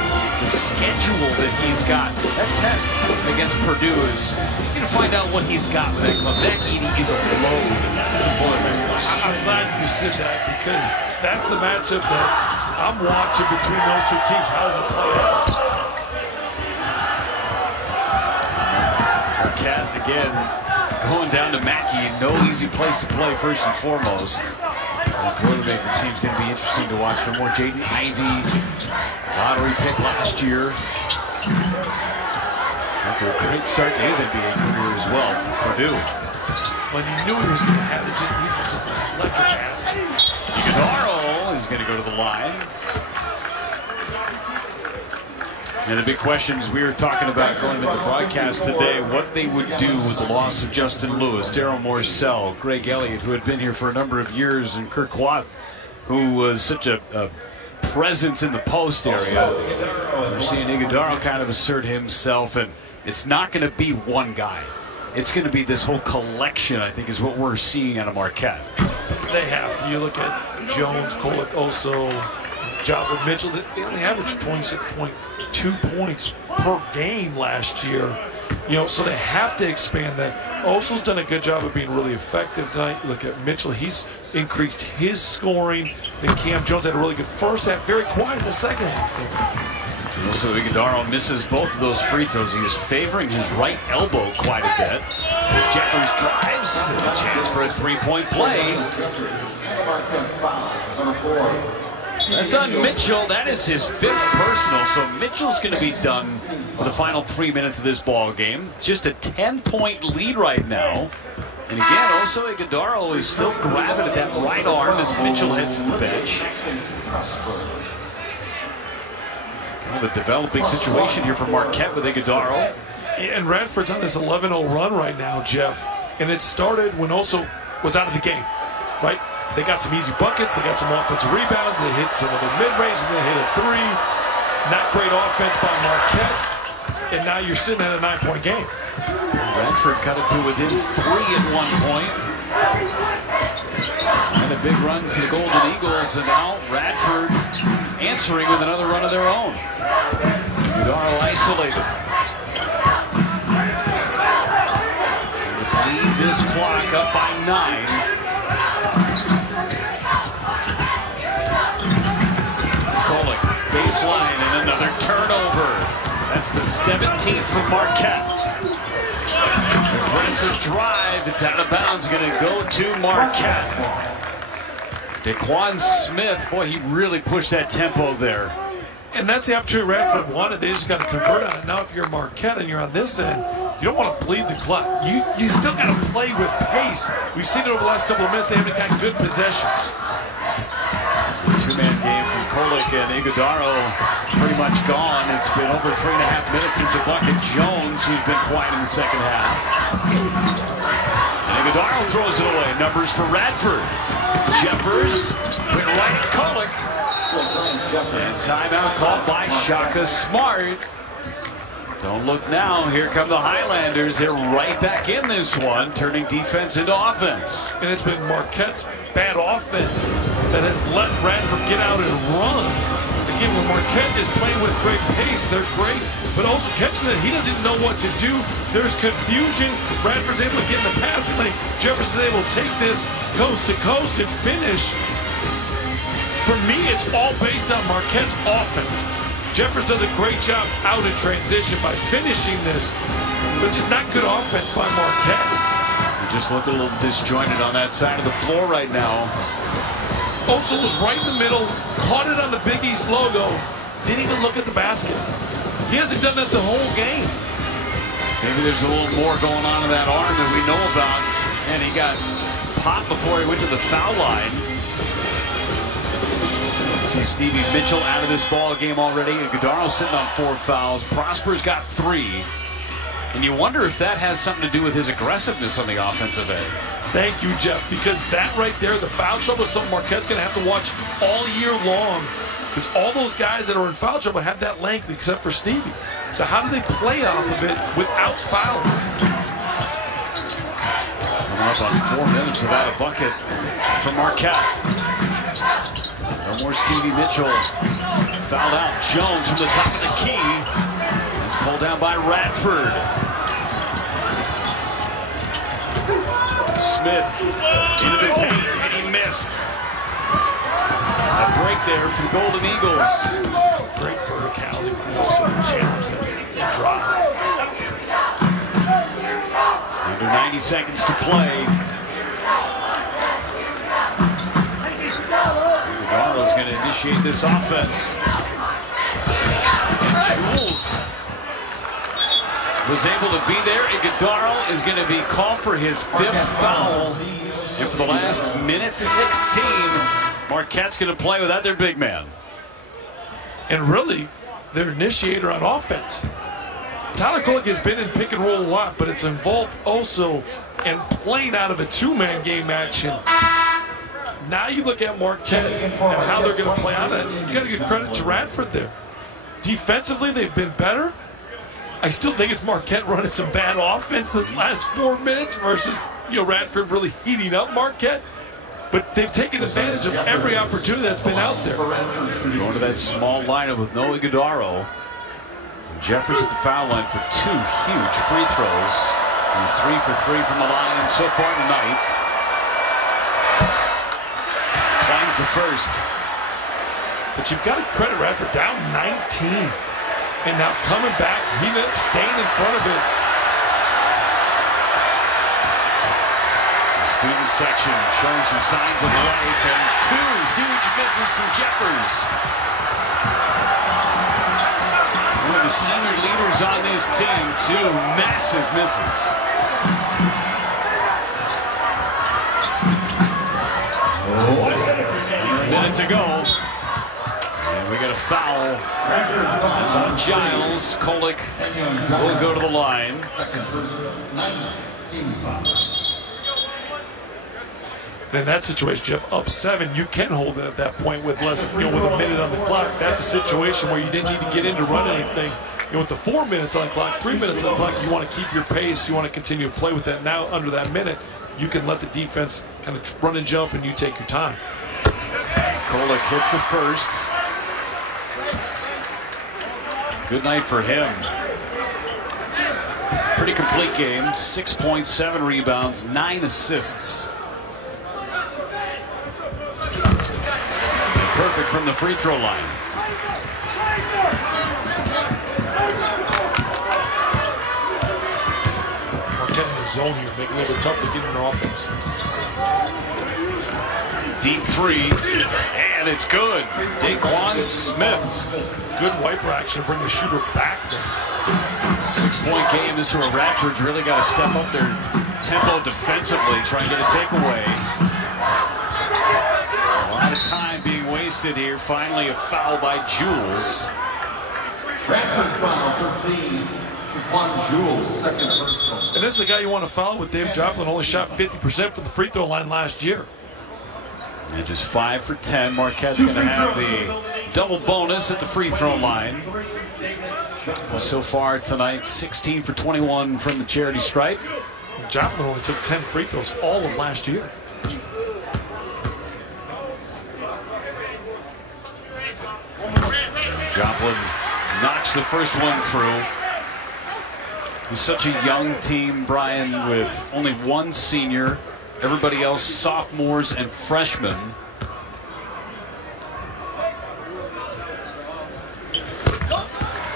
schedule that he's got. That test against Purdue is going to find out what he's got with that club. Zach Edey is a load. I'm glad you said that because that's the matchup that I'm watching between those two teams. How does it play out? Marquette again going down to Mackey. No easy place to play first and foremost. The Boilermaker seems going to be interesting to watch. No more Jaden Ivey, lottery pick last year. After a great start to his NBA career as well for Purdue. When he knew he was going to have it, he's just an electric athlete. Iguodaro is going to go to the line. And the big question is, we were talking about going into the broadcast today, what they would do with the loss of Justin Lewis, Daryl Morcell, Greg Elliott, who had been here for a number of years, and Kirk Watt, who was such a presence in the post area. We're seeing Iguodaro kind of assert himself, and it's not going to be one guy. It's going to be this whole collection, I think, is what we're seeing out of Marquette. They have to. You look at Jones, Kolek, also Joplin, Mitchell. They only averaged 26.2 points per game last year. You know, so they have to expand that. Oso's done a good job of being really effective tonight. Look at Mitchell. He's increased his scoring. Then Cam Jones had a really good first half, very quiet in the second half. Also, Iguodaro misses both of those free throws. He is favoring his right elbow quite a bit. As Jeffers drives, a chance for a three-point play. Marquette foul, number 4. That's on Mitchell. That is his 5th personal, so Mitchell's going to be done for the final 3 minutes of this ball game. It's just a 10-point lead right now. And again, also Iguodaro is still grabbing at that right arm as Mitchell heads to the bench. Kind of a developing situation here for Marquette with Iguodaro. And Radford's on this 11-0 run right now, Jeff. And it started when Oso was out of the game, right? They got some easy buckets. They got some offensive rebounds. They hit some of the mid-range, and they hit a 3. Not great offense by Marquette. And now you're sitting at a 9-point game. Radford cut it to within 3 at one point. And a big run for the Golden Eagles. And now Radford answering with another run of their own. Iguodaro isolated. Lead this clock up by 9. Baseline and another turnover. That's the 17th for Marquette. Aggressive drive. It's out of bounds. Going to go to Marquette. Daquan Smith. Boy, he really pushed that tempo there. And that's the opportunity Radford wanted. They just got to convert on it. Now, if you're Marquette and you're on this end, you don't want to bleed the clock. You still got to play with pace. We've seen it over the last couple of minutes. They haven't got good possessions. Two-man game from Kolek and Iguodaro pretty much gone. It's been over 3.5 minutes since a bucket. Jones, who's been quiet in the second half. And Iguodaro throws it away. Numbers for Radford. Jeffers went right at Kolek. And timeout called by Shaka Smart. Don't look now. Here come the Highlanders. They're right back in this one, turning defense into offense. And it's been Marquette's bad offense that has let Radford get out and run. Again, when Marquette is playing with great pace, they're great. But also catching it, he doesn't know what to do. There's confusion. Radford's able to get in the passing lane. Jefferson's able to take this coast to coast and finish. For me, it's all based on Marquette's offense. Jeffers does a great job out in transition by finishing this, but just not good offense by Marquette. You just look a little disjointed on that side of the floor right now. Oso was right in the middle, caught it on the Big East logo, didn't even look at the basket. He hasn't done that the whole game. Maybe there's a little more going on in that arm that we know about. And he got popped before he went to the foul line. See Stevie Mitchell out of this ball game already. Iguodaro sitting on 4 fouls. Prosper's got 3. And you wonder if that has something to do with his aggressiveness on the offensive end. Thank you, Jeff, because that right there, the foul trouble is something Marquette's going to have to watch all year long. Because all those guys that are in foul trouble have that length except for Stevie. So how do they play off of it without fouling? Coming up on 4 minutes without a bucket from Marquette. No more Stevie Mitchell. Fouled out. Jones from the top of the key. It's pulled down by Radford. Smith into the paint, and he missed. A break there for the Golden Eagles. Great verticality. Also challenge that drive. Under 90 seconds to play. Iguodalo's going to initiate this offense. And Jules was able to be there. Iguodaro is going to be called for his 5th foul. And for the last minute 16, Marquette's going to play without their big man. And really, their initiator on offense. Tyler Kolek has been in pick and roll a lot, but it's involved also in playing out of a 2-man game action. Now you look at Marquette and how they're going to play on that. You got to give credit to Radford there. Defensively, they've been better. I still think it's Marquette running some bad offense this last 4 minutes versus, Radford really heating up Marquette. But they've taken advantage of every opportunity that's been out there. Going to that small lineup with no Iguodaro. Jeffers at the foul line for 2 huge free throws. He's 3 for 3 from the line so far tonight. Klein's the first. But you've got to credit Radford down 19. And now coming back, he ended up staying in front of it. Student section showing some signs of life, and two huge misses from Jeffers. One of the senior leaders on this team, two massive misses. A minute to go. And we got a foul. That's on Giles. Kolick will go to the line. In that situation, Jeff, up 7, you can hold it at that point with less, with a minute on the clock. That's a situation where you didn't need to get in to run anything. With the 4 minutes on the clock, 3 minutes on the clock, you want to keep your pace. You want to continue to play with that. Now, under that minute, you can let the defense kind of run and jump, and you take your time. Kolick hits the first. Good night for him. Pretty complete game. 6.7 rebounds, 9 assists. Perfect from the free throw line. Marquette in the zone here, make it a little bit tougher to get in their offense. Deep three, and it's good. Daquan Smith. Good wiper action to bring the shooter back there. 6-point game. This is where Radford's really got to step up their tempo defensively, try and get a takeaway. A lot of time being wasted here. Finally, a foul by Jules. Radford foul 13. Jules, second personal. And this is a guy you want to foul with. Dave Joplin only shot 50% from the free throw line last year. And just 5 for 10. Marquette's going to have the double bonus at the free throw line. So far tonight, 16 for 21 from the charity stripe. Joplin only took 10 free throws all of last year. Joplin knocks the first one through. It's such a young team, Brian, with only one senior. Everybody else sophomores and freshmen.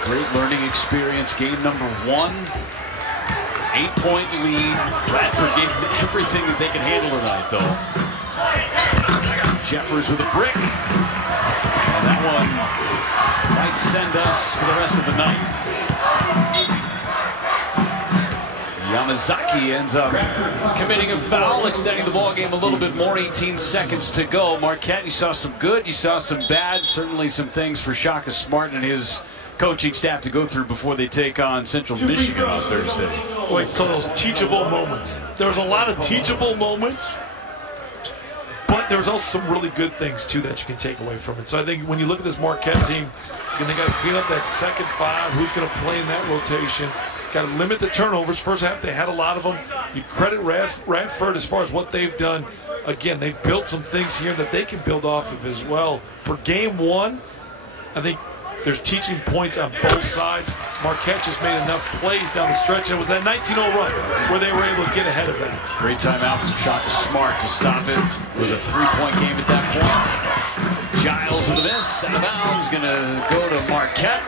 Great learning experience. Game number 1. 8-point lead. Radford gave them everything that they could handle tonight, though. Jeffers with a brick. And that one might send us for the rest of the night. Yamazaki ends up committing a foul, extending the ball game a little bit more. 18 seconds to go. Marquette, you saw some good, you saw some bad. Certainly some things for Shaka Smart and his coaching staff to go through before they take on Central Michigan on Thursday. What you call those teachable moments. There was a lot of teachable moments, but there's also some really good things too that you can take away from it. So I think when you look at this Marquette team, they got to clean up that second 5. Who's going to play in that rotation? Got to limit the turnovers. First half, they had a lot of them. You credit Radford as far as what they've done. Again, they've built some things here that they can build off of as well. For game 1, I think there's teaching points on both sides. Marquette just made enough plays down the stretch. And it was that 19-0 run where they were able to get ahead of that. Great timeout from Shaka Smart to stop it. It was a 3-point game at that point. Giles with a miss. Out of bounds. Going to go to Marquette.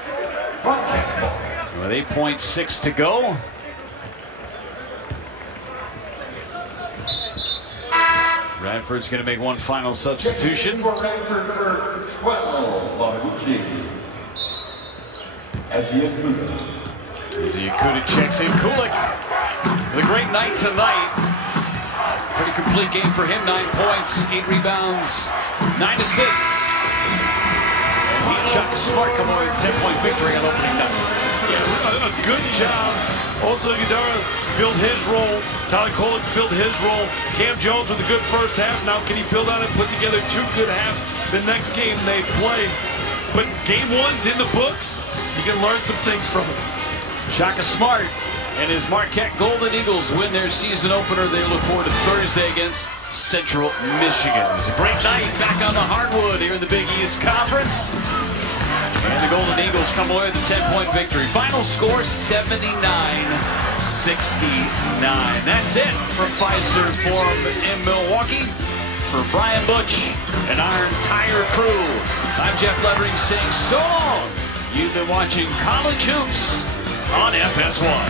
With 8.6 to go. Radford's going to make one final substitution. Radford number 12, Babucci. As Yakuta checks in. Kulik with a great night tonight. Pretty complete game for him. 9 points, 8 rebounds, 9 assists. And he and Shaka Smart come away with a 10-point victory on opening night. Yeah, a good job. Also, Gadara filled his role. Tyler Kolick filled his role. Cam Jones with a good first half. Now can he build on it, put together 2 good halves the next game they play? But game 1's in the books. You can learn some things from it. Shaka Smart and his Marquette Golden Eagles win their season opener. They look forward to Thursday against Central Michigan. It was a great night back on the hardwood here in the Big East Conference. And the Golden Eagles come away with a 10-point victory. Final score, 79-69. That's it from Fiserv Forum in Milwaukee. For Brian Butch and our entire crew, I'm Jeff Levering saying so long. You've been watching College Hoops on FS1.